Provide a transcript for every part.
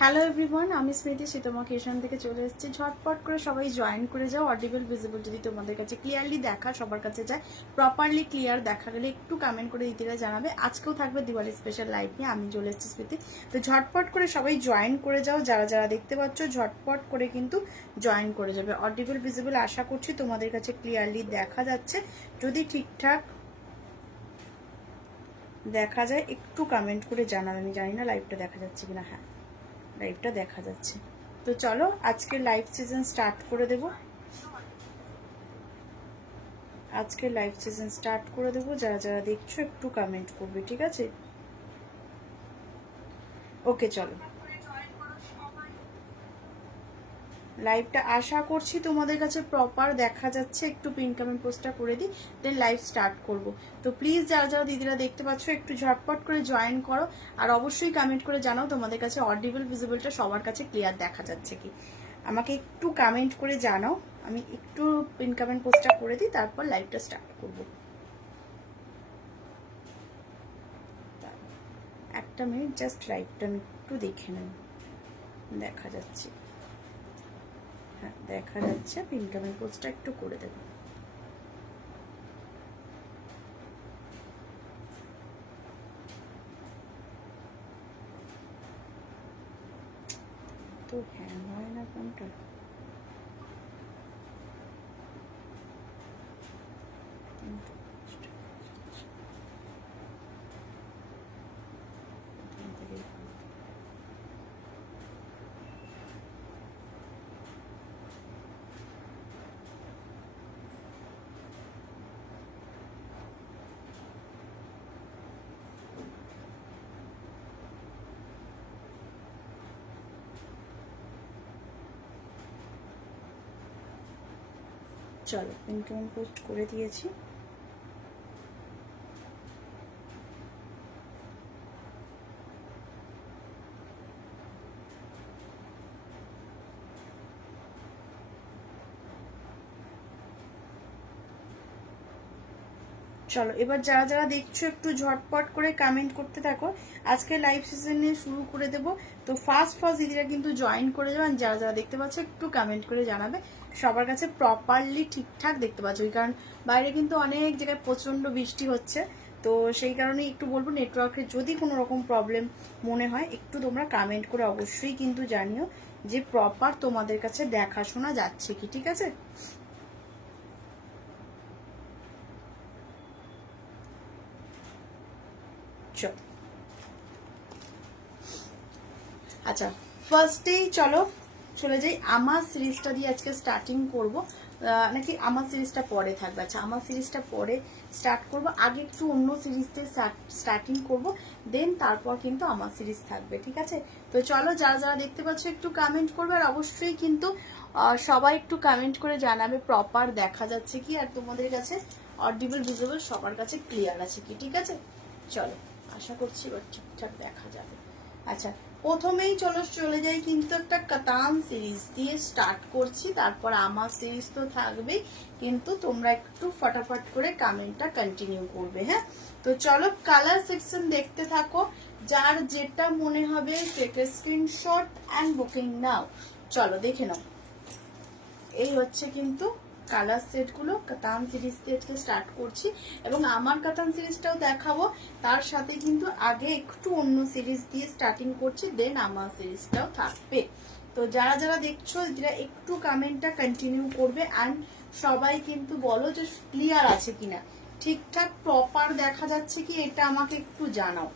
Hello everyone, আমি স্মৃতি সীতমা কিষান থেকে চলে এসেছি। ঝটপট করে সবাই জয়েন করে যাও। অডিবল ভিজিবল যদি তোমাদের কাছে ক্লিয়ারলি দেখা সবার কাছে যায়, প্রপারলি ক্লিয়ার দেখা গেলে একটু কমেন্ট করে দিতে জানাবে। আজকেও থাকবে দিওয়ালি স্পেশাল লাইভ নিয়ে, আমি চলে এসেছি স্মৃতি। তো ঝটপট করে সবাই জয়েন করে যাও, যারা যারা দেখতে পাচ্ছ ঝটপট করে কিন্তু জয়েন করে যাবে। অডিবল ভিজিবল আশা করছি তোমাদের কাছে ক্লিয়ারলি দেখা যাচ্ছে। যদি ঠিকঠাক দেখা যায় একটু কমেন্ট করে জানাবে। আমি জানি না লাইভটা দেখা যাচ্ছে কিনা। হ্যাঁ, লাইভটা দেখা যাচ্ছে। তো চলো আজকে লাইভ সিজন স্টার্ট করে দেব। আজকে লাইভ সিজন স্টার্ট করে দেব। যারা যারা দেখছো একটু কমেন্ট করবে, ঠিক আছে? ওকে, চলো লাইভটা আশা করছি তোমাদের কাছে প্রপার দেখা যাচ্ছে। একটু পিন কমেন্ট পোস্টটা করে দিই, দেন লাইভ স্টার্ট করব। তো প্লিজ যারা যারা দিদিরা দেখতে পাচ্ছ একটু ঝটপট করে জয়েন করো, আর অবশ্যই কমেন্ট করে জানাও তোমাদের কাছে অডিবল ভিজিবলটা সবার কাছে ক্লিয়ার দেখা যাচ্ছে কি। আমাকে একটু কমেন্ট করে জানাও, আমি একটু পিন কমেন্ট পোস্টটা করে দিই, তারপর লাইভটা স্টার্ট করব। একটা মিনিট, জাস্ট লাইভটা আমি একটু দেখে নেব দেখা যাচ্ছে। হ্যাঁ, দেখা যাচ্ছে। পিন কমেন্ট পোস্টটা একটু করে দেবো। তো হ্যাং হয় না ফোনটা। চলো পিন কমেন্ট পোস্ট করে দিয়েছি। চলো এবার যারা যারা দেখছো একটু ঝটপট করে কমেন্ট করতে থাকো। আজকে লাইভ সেশন নিয়ে শুরু করে দেবো। তো ফার্স্ট দিদিরা কিন্তু জয়েন করে যাবেন। যারা যারা দেখতে পাচ্ছ একটু কমেন্ট করে জানাবে সবার কাছে প্রপারলি ঠিকঠাক দেখতে পাচ্ছ। ওই কারণ বাইরে কিন্তু অনেক জায়গায় প্রচন্ড বৃষ্টি হচ্ছে, তো সেই কারণে একটু বলবো নেটওয়ার্কের যদি কোনো রকম প্রবলেম মনে হয় একটু তোমরা কমেন্ট করে অবশ্যই কিন্তু জানিও যে প্রপার তোমাদের কাছে দেখাশোনা যাচ্ছে কি, ঠিক আছে? চলো আচ্ছা, ফার্স্টেই চলো চলে যাই। আমার সিরিজটা দিয়ে আজকে স্টার্টিং করব, নাকি আমার সিরিজটা পরে থাকবে? আচ্ছা, আমার সিরিজটা পরে স্টার্ট করব। আগে একটু অন্য সিরিজ দিয়ে স্টার্টিং করব, দেন তারপর কিন্তু আমার সিরিজ থাকবে, ঠিক আছে? তো চলো যারা যারা দেখতে পাচ্ছ একটু কমেন্ট করবে, আর অবশ্যই কিন্তু সবাই একটু কমেন্ট করে জানাবে প্রপার দেখা যাচ্ছে কি, আর তোমাদের কাছে অডিবল ভিজিবল সবার কাছে ক্লিয়ার আছে কি, ঠিক আছে? চলো, আশা করছি এবার ঠিকঠাক দেখা যাবে। আচ্ছা, প্রথমেই চলে যাই কিন্তু একটা কাতান সিরিজ দিয়ে স্টার্ট করছি, তারপর আমার সিরিজ তো থাকবেই, কিন্তু তোমরা একটু ফটাফট করে কমেন্টটা কন্টিনিউ করবে। হ্যাঁ, তো চলো কালার সেকশন দেখতে থাকো। যার যেটা মনে হবে সেটা স্ক্রিনশট অ্যান্ড বুকিং নাও। চলো দেখে নাও। এই হচ্ছে কিন্তু কালার সেটগুলো। কাতান সিরিজ থেকে স্টার্ট করছি এবং আমার কাতান সিরিজটাও দেখাবো, তার সাথে কিন্তু আগে একটু অন্য সিরিজ দিয়ে স্টার্টিং করছি, দেন আমার সিরিজটাও থাকবে। তো যারা যারা দেখছো যারা একটু কমেন্টটা কন্টিনিউ করবে, অ্যান্ড সবাই কিন্তু বলো যে ক্লিয়ার আছে কিনা, ঠিকঠাক প্রপার দেখা যাচ্ছে কি, এটা আমাকে একটু জানাও,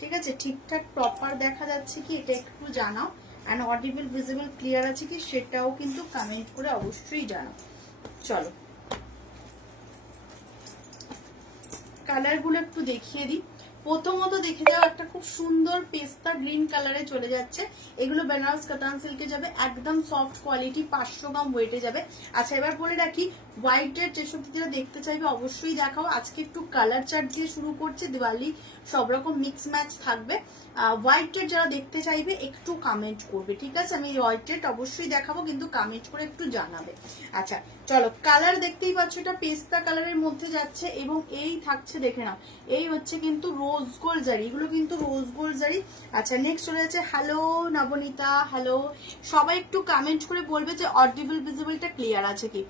ঠিক আছে? ঠিকঠাক প্রপার দেখা যাচ্ছে কি এটা একটু জানাও, অ্যান্ড অডিবল ভিজিবল ক্লিয়ার আছে কি সেটাও কিন্তু কমেন্ট করে অবশ্যই জানাও। চলো কালারগুলো একটু দেখিয়ে দিই। প্রথমত দেখে যাও, একটা খুব সুন্দর পেস্তা গ্রিন কালারে চলে যাচ্ছে। এগুলো বেনারস কাতান সিল্কে যাবে, একদম সফট কোয়ালিটি, 500 গ্রাম ওয়েটে যাবে। আচ্ছা, এবার বলে রাখি হোয়াইটের যেসব দিদিরা দেখতে চাইবে অবশ্যই দেখাও। আজকে একটু কালার চার্ট দিয়ে শুরু করছে, দিওয়ালি সব রকম মিক্স ম্যাচ থাকবে। হোয়াইটের যারা দেখতে চাইবে একটু কমেন্ট করবে, ঠিক আছে? আমি হোয়াইটের অবশ্যই দেখাবো, কিন্তু কমেন্ট করে একটু জানাবে। আচ্ছা চলো, কালার দেখতেই পাচ্ছ এটা পেস্তা কালারের মধ্যে যাচ্ছে, এবং এই থাকছে দেখে নাও, এই হচ্ছে কিন্তু রোজ রোজ গোল্ড জারি, এগুলো কিন্তু রোজ গোল্ড জারি। আচ্ছা নেক্সট চলে যাচ্ছে, হ্যালো নবনীতা, হ্যালো। সবাই একটু কমেন্ট করে বলবে যে অডিবল ভিজিবলটা ক্লিয়ার আছে কি,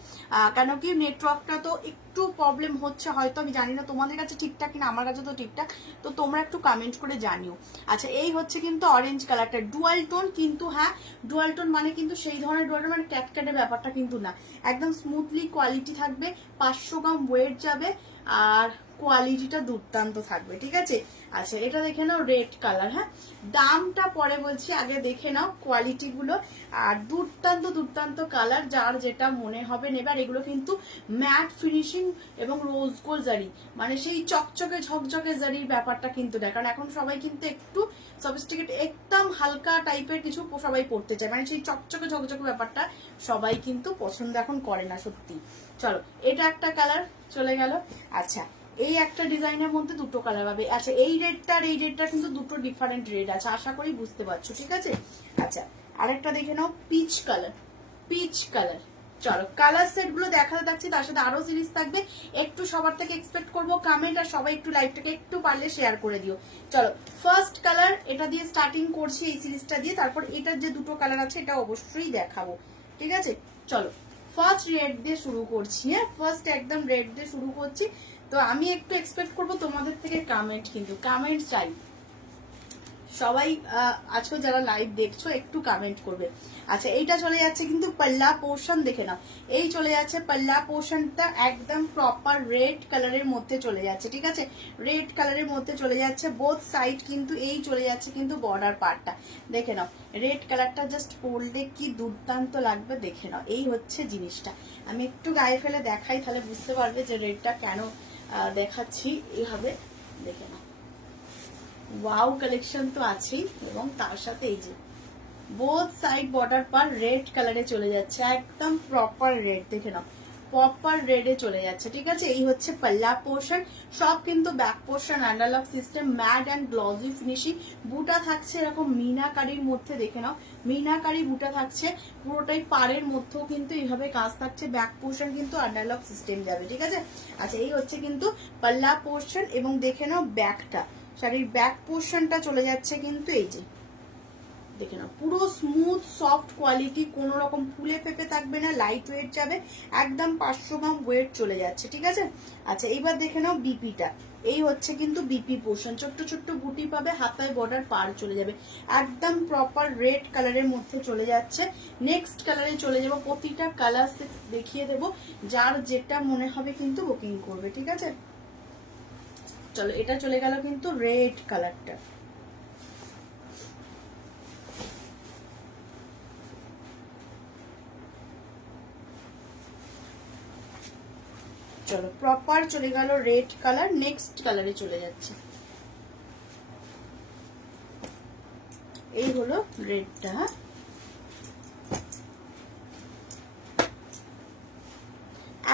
কেন কি নেটওয়ার্কটা তো একটু প্রবলেম হচ্ছে, হয়তো আমি জানি না তোমাদের কাছে ঠিকঠাক কিনা, আমার কাছে তো ঠিকঠাক, তো তোমরা একটু কমেন্ট করে জানিও। আচ্ছা এই হচ্ছে কিন্তু অরেঞ্জ কালারটা, ডুয়াল টোন কিন্তু, হ্যাঁ ডুয়াল টোন মানে কিন্তু সেই ধরনের ডুয়াল টোন মানে ক্যাটক্যাটের ব্যাপারটা কিন্তু না, একদম স্মুথলি কোয়ালিটি থাকবে, 500 গ্রাম ওয়েট যাবে, আর কোয়ালিটিটা দুর্দান্ত থাকবে, ঠিক আছে। আচ্ছা এটা দেখে নাও রেড কালার, হ্যাঁ দামটা পরে বলছি, আগে দেখে নাও কোয়ালিটি গুলো, আর দুর্দান্ত দুর্দান্ত কালার, যার যেটা মনে হবে নেবে। আর এগুলো কিন্তু ম্যাট ফিনিশিং এবং রোজ গোল্ড জারি, মানে সেই চকচকে ঝকঝকে জারির ব্যাপারটা কিন্তু দেখ, কারণ এখন সবাই কিন্তু একটু সফিস্টিকেট, একদম হালকা টাইপের কিছু সবাই পড়তে চায়, মানে সেই চকচকে ঝকঝকে ব্যাপারটা সবাই কিন্তু পছন্দ এখন করে না সত্যি। চলো এটা একটা কালার চলে গেল। আচ্ছা এই একটা ডিজাইনের মধ্যে দুটো কালার পাবে। আচ্ছা এই রেডটা আর এই রেডটা কিন্তু দুটো ডিফারেন্ট রেড আছে, আশা করি বুঝতে পারছো, ঠিক আছে। আচ্ছা আরেকটা দেখে নাও, পিচ কালার, পিচ কালার। চলো কালার সেট গুলো দেখাতে থাকছি, তার সাথে আরো সিরিজ থাকবে, একটু সবার থেকে এক্সপেক্ট করবো কমেন্ট, আর সবাই একটু লাইভটাকে একটু পারলে শেয়ার করে দিও। চলো ফার্স্ট কালার এটা দিয়ে স্টার্টিং করছি, এই সিরিজটা দিয়ে, তারপর এটার যে দুটো কালার আছে এটা অবশ্যই দেখাবো, ঠিক আছে। চলো ফার্স্ট রেড দিয়ে শুরু করছি, হ্যাঁ ফার্স্ট একদম রেড দিয়ে শুরু করছি। তো আমি একটু এক্সপেক্ট করবো তোমাদের থেকে কমেন্ট, কিন্তু কমেন্ট চাই, সবাই আজকে যারা লাইভ দেখছো একটু কমেন্ট করবে। আচ্ছা এইটা চলে যাচ্ছে কিন্তু পাল্লা পোর্শন, দেখে নাও এই চলে যাচ্ছে পাল্লা পোর্শনটা, একদম প্রপার রেড কালারের মধ্যে চলে যাচ্ছে, ঠিক আছে, রেড কালারের মধ্যে চলে যাচ্ছে, বোথ সাইড কিন্তু এই চলে যাচ্ছে কিন্তু বর্ডার পার্টটা, দেখে নাও রেড কালারটা জাস্ট পরলে কি দুর্দান্ত লাগবে, দেখে নাও এই হচ্ছে জিনিসটা। আমি একটু গায়ে ফেলে দেখাই, তাহলে বুঝতে পারবে যে রেডটা কেন দেখাচ্ছি এইভাবে, দেখে নাও ওয়াও কালেকশন তো আছেই, এবং তার সাথে এই যে বোথ সাইড বর্ডার পার রেড কালারে চলে যাচ্ছে, একদম প্রপার রেড, দেখে নাও প্রপার রেডে চলে যাচ্ছে, ঠিক আছে। এই হচ্ছে পাল্লা পোর্শন, সব কিন্তু back portion analog system, matt and glossy finishing, বুটা থাকছে এরকম মিনাকারির মধ্যে, দেখে নাও মিনাকারি বুটা থাকছে, পুরোটাই পাড়ের মধ্যেও কিন্তু এইভাবে কাজ থাকছে, ব্যাক পোর্শন কিন্তু অ্যানালগ সিস্টেম যাবে, ঠিক আছে। আচ্ছা এই হচ্ছে কিন্তু পাল্লা পোর্শন, এবং দেখে নাও ব্যাকটা, শাড়ির ব্যাক পোর্শনটা চলে যাচ্ছে কিন্তু এই যে, দেখে নাও পুরো স্মুথ সফট কোয়ালিটি, কোনো রকম ফুলে পেপে থাকবে না, লাইট ওয়েট যাবে, একদম 500 গ্রাম ওয়েট চলে যাচ্ছে, ঠিক আছে। আচ্ছা এইবার দেখে নাও বিপিটা, এই হচ্ছে কিন্তু বিপি পোর্শন, ছোট্ট ছোট্ট বুটি পাবে, হাতায় বর্ডার পার চলে যাবে, একদম প্রপার রেড কালারের মধ্যে চলে যাচ্ছে। নেক্সট কালারে চলে যাবো, প্রতিটা কালার দেখিয়ে দেবো, যার যেটা মনে হবে কিন্তু বুকিং করবে, ঠিক আছে। চলো এটা চলে গেল কিন্তু রেড কালারটা, চলো প্রপার চলে গেল রেড কালার। নেক্সট কালারে চলে যাচ্ছে, এই হলো রেডটা,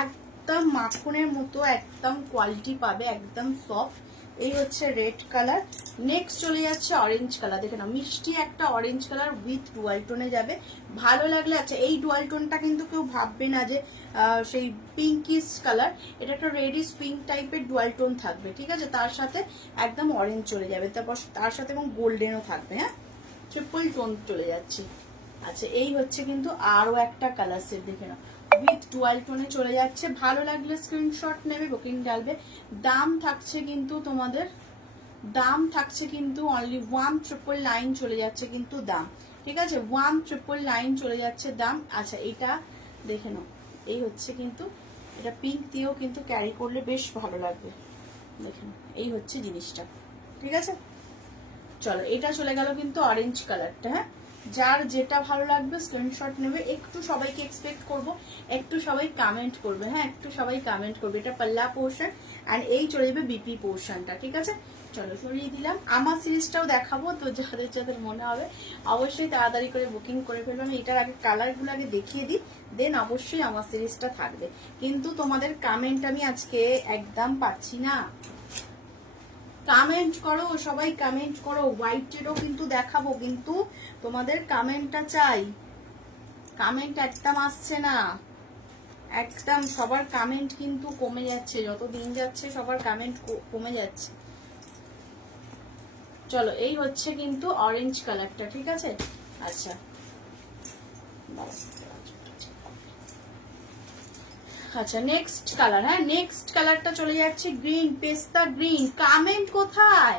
একদম মাখনের মতো একদম কোয়ালিটি পাবে, একদম সফট, এই হচ্ছে রেড কালার। নেক্সট চলে যাচ্ছে অরেঞ্জ কালার, দেখে না মিষ্টি একটা অরেঞ্জ কালার উইথ ডুয়াল টোনে যাবে, ভালো লাগলে। আচ্ছা এই ডুয়াল টোনটা কিন্তু কেউ ভাববে না যে সেই পিঙ্কিশ কালার, এটা একটা রেডিশ পিঙ্ক টাইপের ডুয়াল টোন থাকবে, ঠিক আছে, তার সাথে একদম অরেঞ্জ চলে যাবে, তারপর তার সাথে এবং গোল্ডেনও থাকবে, হ্যাঁ ট্রিপল টোন চলে যাচ্ছে। আচ্ছা এই হচ্ছে কিন্তু আরো একটা কালার সেট, দেখে নাও উইথ ডুয়াল টোনে চলে যাচ্ছে, ভালো লাগলে স্ক্রিনশট নেবে, বুকিং ডালবে। দাম থাকছে কিন্তু তোমাদের, দাম থাকছে কিন্তু অনলি 1999 চলে যাচ্ছে কিন্তু দাম, ঠিক আছে 1999 চলে যাচ্ছে দাম। আচ্ছা এটা দেখে নাও, এই হচ্ছে কিন্তু এটা পিঙ্ক দিয়েও কিন্তু ক্যারি করলে বেশ ভালো লাগবে, দেখে নাও এই হচ্ছে জিনিসটা, ঠিক আছে। চলো এটা চলে গেল কিন্তু অরেঞ্জ কালারটা, হ্যাঁ যার যেটা ভালো লাগবে স্ক্রিনশট নেবে, একটু সবাইকে এক্সপেক্ট করব, একটু সবাই কমেন্ট করবে, হ্যাঁ একটু সবাই কমেন্ট করবে। এটা পাল্লা পোর্শন এন্ড এই চলে যাবে বিপি পোর্শনটা, ঠিক আছে। চলো সরিয়ে দিলাম, আমার সিরিজটাও দেখাবো, তো যাদের যাদের মনে হবে অবশ্যই তাড়াতাড়ি করে বুকিং করে ফেলবো। আমি এটার আগে কালারগুলো আগে দেখিয়ে দিই, দেন অবশ্যই আমার সিরিজটা থাকবে। কিন্তু তোমাদের কমেন্ট আমি আজকে একদম পাচ্ছি না, কমেন্ট করো সবাই, কমেন্ট করো, হোয়াইটেরও কিন্তু দেখাবো, কিন্তু তোমাদের কমেন্টটা চাই, কমেন্ট একদম আসছে না, একদম সবার কমেন্ট কিন্তু কমে যাচ্ছে, যত দিন যাচ্ছে সবার কমেন্ট কমে যাচ্ছে। চলো এই হচ্ছে কিন্তু অরেঞ্জ কালারটা, ঠিক আছে। আচ্ছা আচ্ছা নেক্সট কালার, হ্যাঁ নেক্সট কালারটা চলে যাচ্ছে গ্রিন, পেস্তা গ্রিন। কমেন্ট কোথায়?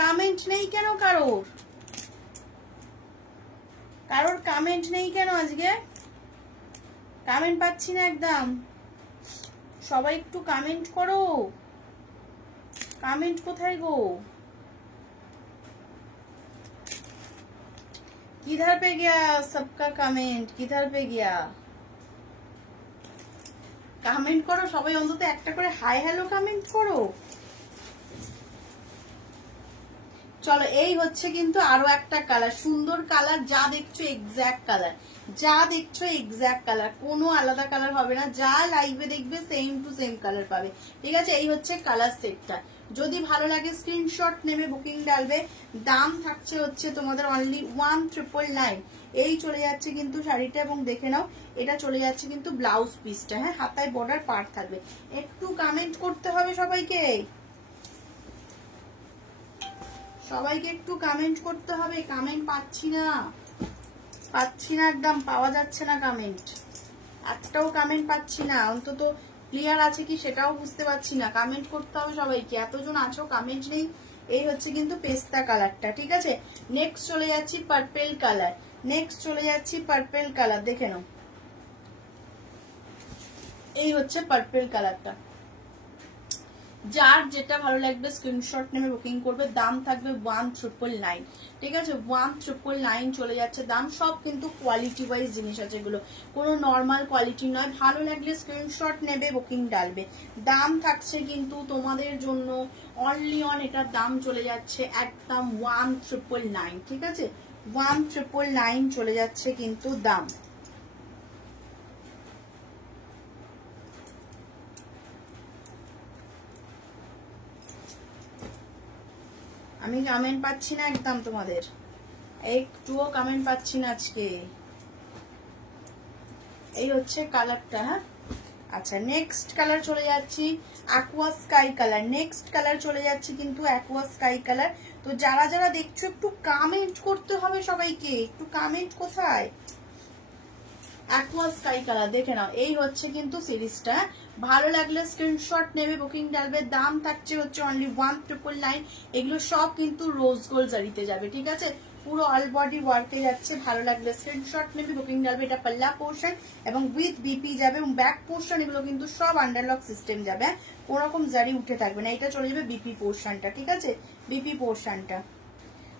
কমেন্ট নেই কেন কারোর? কারোর কমেন্ট নেই কেন আজকে? কমেন্ট পাচ্ছি না একদম। সবাই একটু কমেন্ট করো। কমেন্ট কোথায় গো? किधर पे गया सबका कमेंट? किधर पे गया? কমেন্ট করো সবাই, অন্তত একটা করে হাই হ্যালো কমেন্ট করো। চলো এই হচ্ছে কিন্তু আরো একটা কালার, সুন্দর কালার, যা দেখছো এক্স্যাক্ট কালার, যা দেখছো এক্স্যাক্ট কালার, কোনো আলাদা কালার হবে না, যা লাইভে দেখবে সেম টু সেম কালার পাবে, ঠিক আছে। এই হচ্ছে কালার সেটটা। যদি ভালো লাগে স্ক্রিনশট নেবে, বুকিং ডালবে। দাম থাকছে হচ্ছে তোমাদের অনলি 1999। এই চলে যাচ্ছে কিন্তু শাড়িটা, এবং দেখে নাও এটা চলে যাচ্ছে কিন্তু ব্লাউজ পিসটা, হ্যাঁ হাতায় বর্ডার পার্ট থাকবে। একটু কমেন্ট করতে হবে সবাইকে, সবাইকে একটু কমেন্ট করতে হবে। কমেন্ট পাচ্ছি না, পাচ্ছি না একদম, পাওয়া যাচ্ছে না কমেন্ট, একটাও কমেন্ট পাচ্ছি না। অন্তত ক্লিয়ার আছে কি সেটাও বুঝতে পারছি না। কমেন্ট করতে হবে সবাইকে, এতজন আছো কমেন্ট নেই। এই হচ্ছে কিন্তু পেস্তা কালারটা, ঠিক আছে। নেক্সট চলে যাচ্ছি পার্পেল কালার, নেক্সট চলে যাচ্ছি পার্পেল কালার, দেখে নাও এই হচ্ছে পার্পেল কালারটা। যার যেটা ভালো লাগবে স্ক্রিনশট নেবে, বুকিং করবে। দাম থাকবে 1999, ঠিক আছে। 1999 চলে যাচ্ছে দাম। সব কিন্তু কোয়ালিটি ওয়াইজ জিনিস আছে, এগুলো কোনো নর্মাল কোয়ালিটি নয়। ভালো লাগলে স্ক্রিনশট নেবে, বুকিং ডালবে। দাম থাকছে কিন্তু তোমাদের জন্য অনলি অন, এটার দাম চলে যাচ্ছে একদম 1999, ঠিক আছে। 1999 চলে যাচ্ছে কিন্তু দাম। আমি কমেন্ট পাচ্ছি না একদম, তোমাদের একটুও কমেন্ট পাচ্ছি না আজকে। এই হচ্ছে কালারটা, হ্যাঁ আচ্ছা নেক্সট কালার চলে যাচ্ছি aqua sky colour. Next colour চলে যাচ্ছে কিন্তু অ্যাকোয়া স্কাই কালার। তো যারা যারা দেখছো একটু কমেন্ট করতে হবে সবাইকে, একটু কমেন্ট কোথায়? অ্যাকোয়া স্কাই কালার, দেখে নাও এই হচ্ছে কিন্তু সিরিজটা। ভালো লাগলে স্ক্রিনশট নেবে, বুকিং ডালবে। দাম থাকছে হচ্ছে অনলি 1999। এগুলো সব কিন্তু রোজ গোল্ড জারিতে যাবে, ঠিক আছে। পুরো অল বডি ওয়ার্কে যাচ্ছে। ভালো লাগলে স্ক্রিনশট নেবে, বুকিং ডালবে। এটা পাল্লা পোর্শন এবং উইথ বিপি যাবে, এবং ব্যাক পোর্শন এগুলো কিন্তু সব আন্ডারলক সিস্টেম যাবে, কোন রকম জারি উঠে থাকবে না। এটা চলে যাবে বিপি পোর্শনটা, ঠিক আছে, বিপি পোর্শনটা।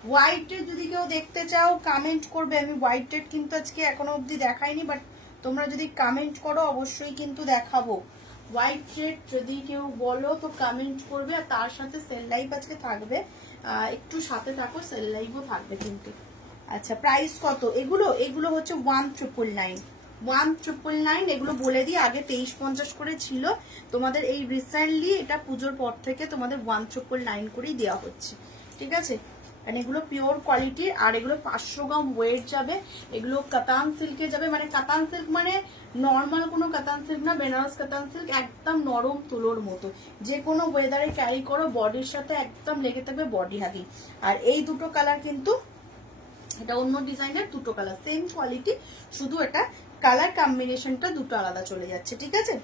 হোয়াইট টেড যদি কেউ দেখতে চাও কমেন্ট করবে। আমি হোয়াইট টেড কিন্তু আজকে এখনো অবধি দেখাইনি, বাট তোমরা যদি কমেন্ট করো অবশ্যই কিন্তু দেখাবো। হোয়াইট টেড যদি কেউ বলো তো কমেন্ট করবে। আর তার সাথে সেল লাইভ আজকে থাকবে, একটু সাথে থাকো, সেল লাইভও থাকবে কিন্তু। আচ্ছা প্রাইস কত এগুলো? এগুলো হচ্ছে 1999, 1999। এগুলো বলে দিই, আগে 2350 করে ছিল। তোমাদের এই রিসেন্টলি এটা পুজোর পর থেকে তোমাদের 1999 করেই দেওয়া হচ্ছে, ঠিক আছে। কারণ এগুলো পিওর কোয়ালিটির, আর এগুলো 500 গ্রাম ওয়েট যাবে। এগুলো কাতান সিল্কে যাবে, মানে কাতান সিল্ক মানে নর্মাল কোনো কাতান সিল্ক না, বেনারস কাতান সিল্ক, একদম নরম তুলোর মতো। যে কোনো ওয়েদারে ক্যারি করো, বডির সাথে একদম লেগে থাকবে বডি হাগি। আর এই দুটো কালার কিন্তু, এটা অন্য ডিজাইনের দুটো কালার, সেম কোয়ালিটি, শুধু এটা কালার কম্বিনেশনটা দুটো আলাদা চলে যাচ্ছে, ঠিক আছে।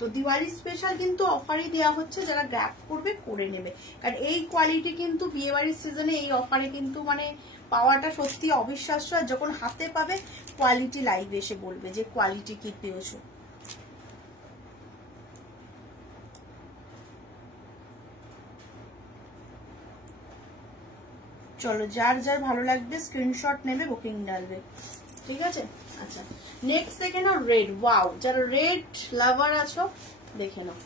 তো দিওয়ালি স্পেশাল কিন্তু অফারই দেওয়া হচ্ছে, যারা গ্র্যাব করবে করে নেবে। কারণ এই কোয়ালিটি কিন্তু বিয়ে বাড়ির সিজনে এই অফারে কিন্তু মানে পাওয়াটা সত্যি অবিশ্বাস্য। আর যখন হাতে পাবে কোয়ালিটি লাইভ এসে বলবে যে কোয়ালিটি কি পেয়েছো। চলো যার যার ভালো লাগবে স্ক্রিনশট নেবে, বুকিং ডালবে, ঠিক আছে। আচ্ছা নেক্সট দেখে নাও রেড। ওয়াও, যারা রেড লাভার আছো দেখে নাও,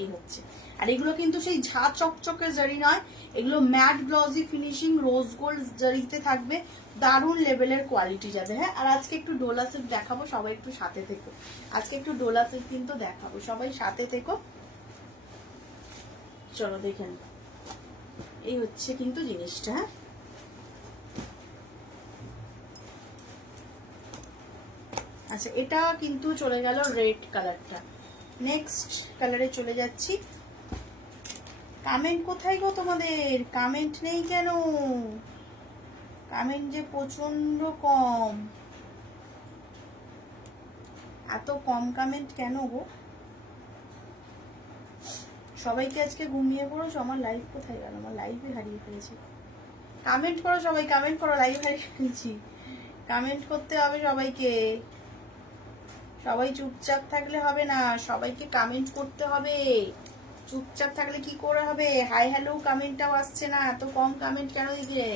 এই হচ্ছে। আর এগুলো কিন্তু সেই ঝা চকচকে জারি নয়, এগুলো matte glossy finishing rose gold জারিতে থাকবে। দারুণ লেভেলের কোয়ালিটি যাবে, হ্যাঁ। আর আজকে একটু ডোলা সিল্ক দেখাবো, সবাই একটু সাথে থেকো। আজকে একটু ডোলা সিল্ক কিন্তু দেখাবো, সবাই সাথে থেকো। চলো দেখেন, এই হচ্ছে কিন্তু জিনিসটা, হ্যাঁ। আচ্ছা এটা কিন্তু চলে গেল রেড কালারটা। নেক্সট কালারে চলে যাচ্ছি। কমেন্ট কোথায় গো তোমাদের? কমেন্ট নেই কেন? কমেন্ট যে প্রচন্ড কম, এত কম কমেন্ট কেন গো? সবাইকে আজকে ঘুমিয়ে পড়েছো? আমার লাইভ কোথায় গেল? আমার লাইভে হারিয়ে ফেলেছি। কমেন্ট করো সবাই, কমেন্ট করো, লাইভ হারিয়ে ফেলেছি। কমেন্ট করতে হবে সবাইকে, সবাই চুপচাপ থাকলে হবে না, সবাইকে কমেন্ট করতে হবে। চুপচাপ থাকলে কি করে হবে? হাই হ্যালো কমেন্টটাও আসছে না, এত কম কমেন্ট কেন দিকে?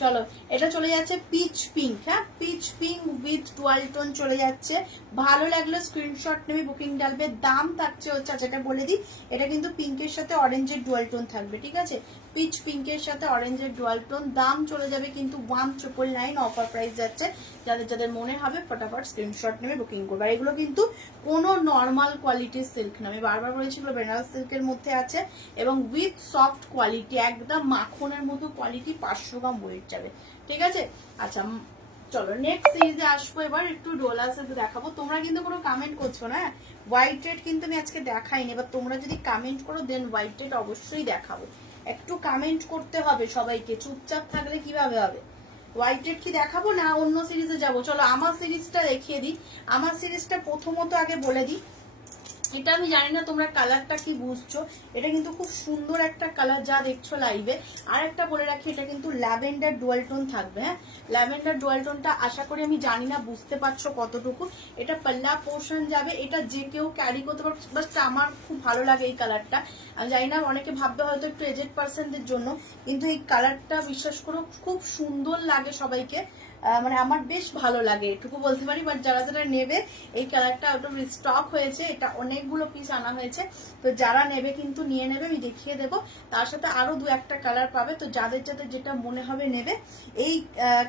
চলো, এটা চলে যাচ্ছে পিচ পিঙ্ক। হ্যাঁ, pitch pink with dual tone চলে যাচ্ছে। ভালো লাগলে স্ক্রিনশট নেবে, বুকিং ডালবে। দাম থাকছে হচ্ছে, আচ্ছা এটা বলে দিই, এটা কিন্তু পিঙ্কের সাথে অরেঞ্জের ডুয়াল টোন থাকবে, ঠিক আছে? পিচ পিঙ্কের সাথে অরেঞ্জের ডুয়াল টোন। দাম চলে যাবে কিন্তু 1999, অফার প্রাইস যাচ্ছে। যাদের যাদের মনে হবে ফটাফট স্ক্রিনশট নেবে, বুকিং করবে। আর এগুলো কিন্তু কোনো নর্মাল কোয়ালিটির সিল্ক না, আমি বারবার বলেছি এগুলো বেনারস সিল্কের মধ্যে আছে এবং উইথ সফট কোয়ালিটি, একদম মাখনের মতো কোয়ালিটি। 500 গ্রাম ওয়েট যাবে, ঠিক আছে? আচ্ছা চলো নেক্সট সিরিজে আসবো। এবার একটু ডোলা সেট দেখাবো। তোমরা কিন্তু কোনো কমেন্ট করছো না, হোয়াইট রেড কিন্তু আমি আজকে দেখাইনি। এবার তোমরা যদি কমেন্ট করো দেন হোয়াইট রেড অবশ্যই দেখাবো। একটু কমেন্ট করতে হবে সবাইকে, চুপচাপ থাকলে কিভাবে হবে? হোয়াইট রেড কি দেখাবো না অন্য সিরিজে যাবো? চলো আমার সিরিজটা দেখিয়ে দিই। আমার সিরিজটা প্রথমত আগে বলে দিই, এটা আমি জানি না তোমরা কালারটা কি বুঝছো, এটা কিন্তু খুব সুন্দর একটা কালার যা দেখছো লাইভে। আর একটা বলে রাখি, এটা কিন্তু ল্যাভেন্ডার ডুয়াল টোন থাকবে। হ্যাঁ, ল্যাভেন্ডার ডুয়াল টোনটা আশা করি, আমি জানি না বুঝতে পারছো কতটুকু। এটা পাল্লা পোর্শন যাবে, এটা যে কেউ ক্যারি করতে পারবে, বাট আমার খুব ভালো লাগে এই কালারটা। আমি জানি না, অনেকে ভাববে হয়তো একটু এজেড পার্সনদের জন্য, কিন্তু এই কালারটা বিশ্বাস করো খুব সুন্দর লাগে সবাইকে। মানে আমার বেশ ভালো লাগে, এটুকু বলতে পারি। বাট যারা যারা নেবে, এই কালারটা একটু স্টক হয়েছে, এটা অনেকগুলো পিস আনা হয়েছে, তো যারা নেবে কিন্তু নিয়ে নেবে, আমি দেখিয়ে দেবো। তার সাথে আরো দু একটা কালার পাবে, তো যাদের যাদের যেটা মনে হবে নেবে। এই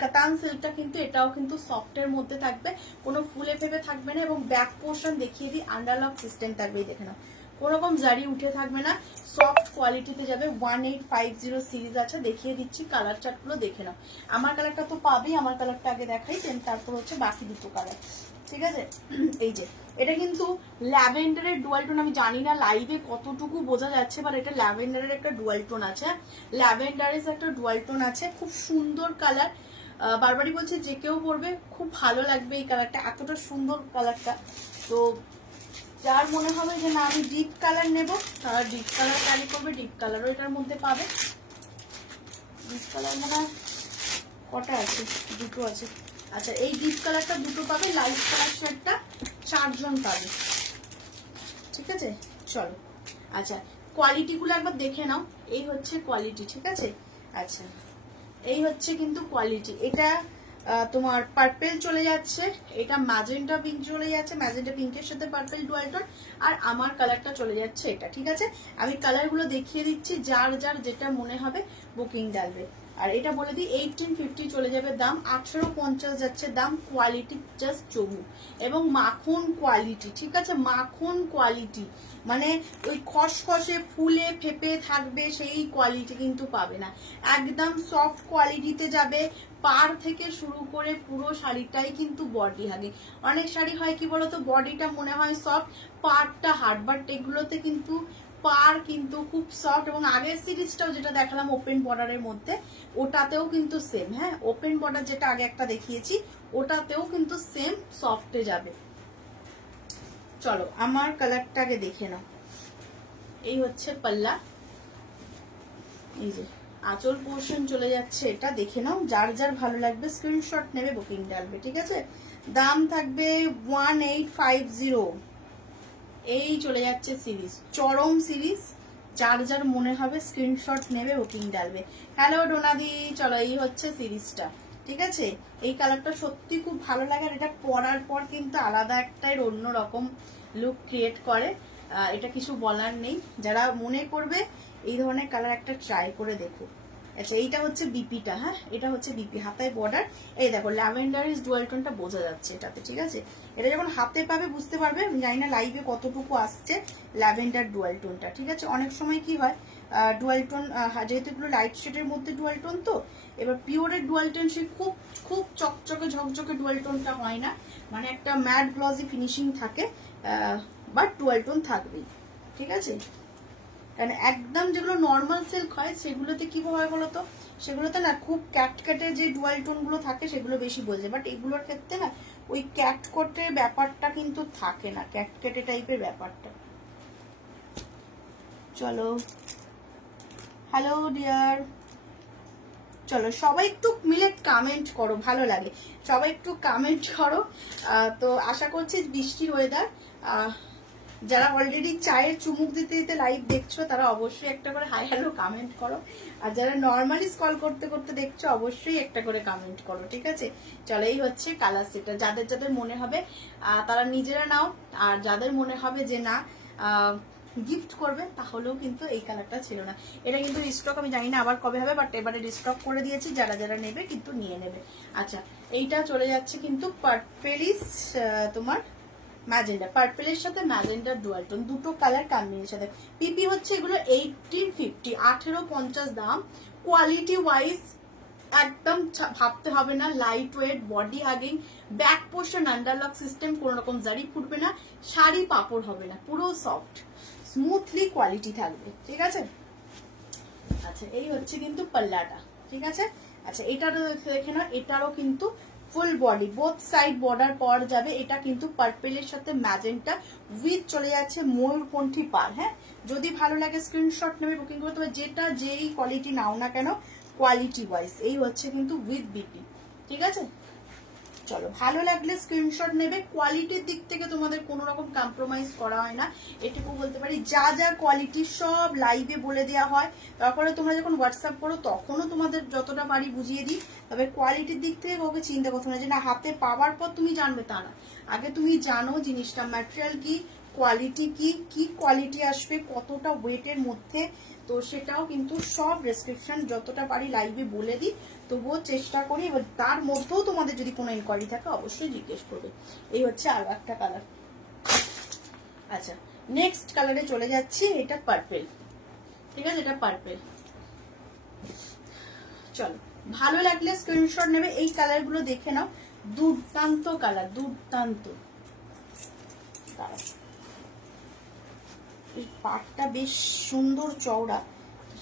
কাতান সিল্কটা কিন্তু এটাও কিন্তু সফটের মধ্যে থাকবে, কোনো ফুলে ফেপে থাকবে না। এবং ব্যাক পোর্শন দেখিয়ে দিই, আন্ডারলক সিস্টেম থাকবে, দেখে নাও, কোনোরকম জারি উঠে থাকবে না, সফট কোয়ালিটিতে যাবে। 1850 সিরিজ আছে, দেখিয়ে দিচ্ছি কালার চার্টগুলো দেখে নাও। আমার কালারটা তো পাবেই, আমার কালারটা আগে দেখাই, দেন তারপর হচ্ছে বাকি দুটো কালার, ঠিক আছে? এই যে এটা কিন্তু ল্যাভেন্ডারের ডুয়াল টোন, আমি জানি না লাইভে কতটুকু বোঝা যাচ্ছে, বাট এটা ল্যাভেন্ডারের একটা ডুয়াল টোন আছে। ল্যাভেন্ডারের একটা ডুয়াল টোন আছে, খুব সুন্দর কালার। বারবারই বলছে যে কেউ পরবে খুব ভালো লাগবে এই কালারটা, এতটা সুন্দর কালারটা। তো যার মনে হবে যে না আমি ডিপ কালার নেব, তারা ডিপ কালার ক্যারি করবে, ডিপ কালারও এটার মধ্যে পাবে। ডিপ কালার মনে হয় কটা আছে? দুটো আছে। আচ্ছা, এই ডিপ কালারটা দুটো পাবে, লাইট কালার শেডটা 4 জন পাবে, ঠিক আছে? চলো, আচ্ছা কোয়ালিটিগুলো একবার দেখে নাও। এই হচ্ছে কোয়ালিটি, ঠিক আছে? আচ্ছা, এই হচ্ছে কিন্তু কোয়ালিটি। এটা তোমার পার্পেল চলে যাচ্ছে, এটা ম্যাজেন্টা পিঙ্ক চলে যাচ্ছে, ম্যাজেন্টা পিঙ্কের সাথে পার্পেল ডুয়াল টোন। আর আমার কালারটা চলে যাচ্ছে এটা, ঠিক আছে? আমি কালারগুলো দেখিয়ে দিচ্ছি, যার যার যেটা মনে হবে বুকিং ডালবে। আর এটা বলে দিই 1850 চলে যাবে দাম, 1850 যাচ্ছে দাম। কোয়ালিটি জাস্ট চমু এবং মাখন কোয়ালিটি, ঠিক আছে? মাখন কোয়ালিটি, মানে ওই খসখসে ফুলে ফেপে থাকবে সেই কোয়ালিটি কিন্তু পাবে না, একদম সফট কোয়ালিটিতে যাবে। পার থেকে শুরু করে পুরো শাড়িটাই কিন্তু বডি হাগে। অনেক শাড়ি হয় কি বলতো, বডিটা মনে হয় সফট, পারটা হার্ড, বাট এগুলোতে কিন্তু পার কিন্তু খুব সফট। এবং আগের সিরিজটাও যেটা দেখালাম ওপেন বর্ডারের মধ্যে, ওটাতেও কিন্তু সেম। হ্যাঁ, ওপেন বর্ডার যেটা আগে একটা দেখিয়েছি, ওটাতেও কিন্তু সেম সফটে যাবে। চলো আমার কালারটা আগে দেখে নাও। এই হচ্ছে পাল্লা, এই যে আঁচল পোর্শন চলে যাচ্ছে, এটা দেখে নাও। যার যার ভালো লাগবে স্ক্রিনশট নেবে, বুকিং ডালবে, ঠিক আছে? দাম থাকবে 1850। এই চলে যাচ্ছে সিরিজ, চরম সিরিজ। যার যার মনে হবে স্ক্রিনশট নেবে, বুকিং ডালবে। হ্যালো ডোনাদি, চলো এই হচ্ছে সিরিজটা, ঠিক আছে? এই কালারটা সত্যি খুব ভালো লাগে, আর এটা পরার পর কিন্তু আলাদা একটা অন্যরকম লুক ক্রিয়েট করে। এটা কিছু বলার নেই, যারা মনে করবে এই ধরনের কালার একটা ট্রাই করে দেখো। আচ্ছা, এইটা হচ্ছে বিপিটা। হ্যাঁ, এটা হচ্ছে বিপি, হাতায় বর্ডার। এই দেখো ল্যাভেন্ডারিস ডুয়াল টোনটা বোঝা যাচ্ছে এটাতে, ঠিক আছে? এটা যখন হাতে পাবে বুঝতে পারবে। জানি না লাইভে কতটুকু আসছে ল্যাভেন্ডার ডুয়াল টোনটা, ঠিক আছে? অনেক সময় কি হয়, ডুয়াল টোন যেহেতু এগুলো লাইট শেডের মধ্যে ডুয়াল টোন, তো এবার পিওরের ডুয়াল টোন সে খুব খুব চকচকে ঝকঝকে ডুয়াল টোনটা হয় না, মানে একটা ম্যাট গ্লসি ফিনিশিং থাকে, বাট ডুয়াল টোন থাকবেই, ঠিক আছে? কারণ একদম যেগুলো নর্মাল সিল্ক হয় সেগুলোতে কি হয় বলতো, সেগুলোতে না খুব ক্যাটকেটে যে ডুয়াল টোন গুলো থাকে সেগুলো বেশি বোঝে, বাট এগুলোর ক্ষেত্রে না ওই ক্যাটকটের ব্যাপারটা কিন্তু থাকে না, ক্যাটকেটে টাইপের ব্যাপারটা। চলো হ্যালো ডিয়ার, চলো সবাই একটু মিলে কমেন্ট করো, ভালো লাগে সবাই একটু কমেন্ট করো। তো আশা করছি বৃষ্টির ওয়েদার, যারা অলরেডি চায়ের চুমুক দিতে দিতে লাইভ দেখছো তারা অবশ্যই একটা করে হাই হ্যালো কমেন্ট করো, আর যারা নর্মালি স্ক্রল করতে করতে দেখছো অবশ্যই একটা করে কমেন্ট করো, ঠিক আছে? চলো এই হচ্ছে কালার সেটটা, যাদের যাদের মনে হবে তারা নিজেরা নাও, আর যাদের মনে হবে যে না গিফট করবে তাহলেও কিন্তু এই কালারটা ছিল না। এটা কিন্তু রিস্টক আমি জানি না আবার কবে হবে, বাট এবারে রিস্টক করে দিয়েছি, যারা যারা নেবে কিন্তু নিয়ে নেবে। আচ্ছা এইটা চলে যাচ্ছে কিন্তু পার্পেলিস তোমার ম্যাজেন্ডা, পার্পেলের সাথে ম্যাজেন্ডার ডুয়াল টোন, দুটো কালার কম্বিনেশন। পিপি হচ্ছে এগুলো 1850, 1850 দাম। কোয়ালিটি ওয়াইজ একদম ভাবতে হবে না, light weight, body hugging, back portion underlock system, কোন রকম জারি ফুটবে না, শাড়ি পাপড় হবে না, পুরো সফট স্মুথলি কোয়ালিটি থাকবে, ঠিক আছে? আচ্ছা এই হচ্ছে কিন্তু পাল্লাটা, ঠিক আছে? আচ্ছা এটারও দেখে না, এটারও কিন্তু full body both side border পাওয়া যাবে। এটা কিন্তু পার্পেলের সাথে ম্যাজেন্টা উইথ চলে যাচ্ছে ময়ূরকণ্ঠী পার। হ্যাঁ, যদি ভালো লাগে স্ক্রিনশট নেবে, বুকিং করতে হবে, যেটা যেই কোয়ালিটি নাও না কেন কোয়ালিটি ওয়াইজ। এই হচ্ছে কিন্তু উইথ বিপি, ঠিক আছে? চলো ভালো লাগলে স্ক্রিনশট নেবে। কোয়ালিটির দিক থেকে তোমাদের কোনো রকম কম্প্রোমাইজ করা হয় না, এটুকু বলতে পারি। যা যা কোয়ালিটি সব লাইভে বলে দেওয়া হয়, তারপরে তোমরা যখন হোয়াটসঅ্যাপ করো তখনও তোমাদের যতটা পারি বুঝিয়ে দিই। তবে কোয়ালিটির দিক থেকে কাউকে চিন্তা করতে না যে না হাতে পাওয়ার পর তুমি জানবে, তা না। আগে তুমি জানো জিনিসটা ম্যাটেরিয়াল কি, কোয়ালিটি কি, কি কোয়ালিটি আসবে, কতটা ওয়েটের মধ্যে, তো সেটাও কিন্তু সব ডেসক্রিপশন যতটা পারি লাইভে বলে দিই। তবুও চেষ্টা করি, এবার তার মধ্যেও তোমাদের যদি কোনো ইনকোয়ারি থাকে অবশ্যই জিজ্ঞেস করবে। এই হচ্ছে আরো একটা কালার। আচ্ছা নেক্সট কালারে চলে যাচ্ছি, এটা পার্পেল, ঠিক আছে? এটা পার্পেল। চলো ভালো লাগলে স্ক্রিনশট নেবে, এই কালার গুলো দেখে নাও, দুর্দান্ত কালার, দুর্দান্ত কালার। পাটটা বেশ সুন্দর চওড়া,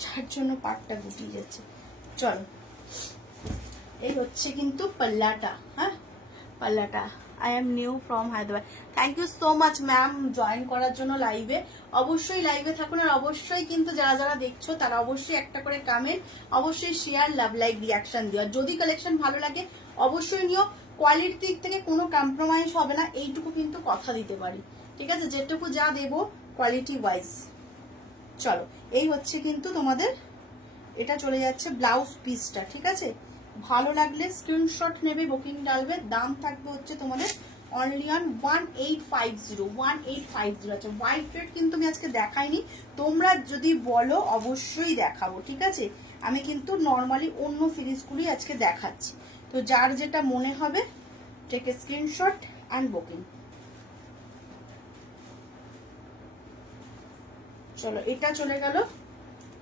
যার জন্য পাটটা গুটিয়ে যাচ্ছে। চলো এই হচ্ছে কিন্তু পাল্লাটা। হ্যাঁ পাল্লাটা, I am new from Hyderabad. Thank you so much ma'am join করার জন্য লাইভে। অবশ্যই লাইভে থাকুন, আর অবশ্যই কিন্তু যারা যারা দেখছো তারা অবশ্যই একটা করে কমেন্ট, অবশ্যই শেয়ার, লাভ, লাইক, রিয়াকশন দিও। যদি কালেকশন ভালো লাগে অবশ্যই নিও, কোয়ালিটির দিক থেকে কোনো কম্প্রোমাইজ হবে না, এইটুকু কিন্তু কথা দিতে পারি, ঠিক আছে? যেটুকু যা দেবো কোয়ালিটি ওয়াইজ। চলো এই হচ্ছে কিন্তু তোমাদের, এটা চলে যাচ্ছে ব্লাউজ পিসটা, ঠিক আছে? ভালো লাগলে স্ক্রিনশট নেবে, বুকিং ডালবে। দাম থাকবে হচ্ছে তোমাদের অনলি অন 1850, 1850। আচ্ছা হোয়াইট রেড কিন্তু আমি আজকে দেখাইনি, তোমরা যদি বলো অবশ্যই দেখাবো, ঠিক আছে? আমি কিন্তু নর্মালি অন্য সিরিজগুলি আজকে দেখাচ্ছি, তো যার যেটা মনে হবে take a screenshot and booking. চলো এটা চলে গেল,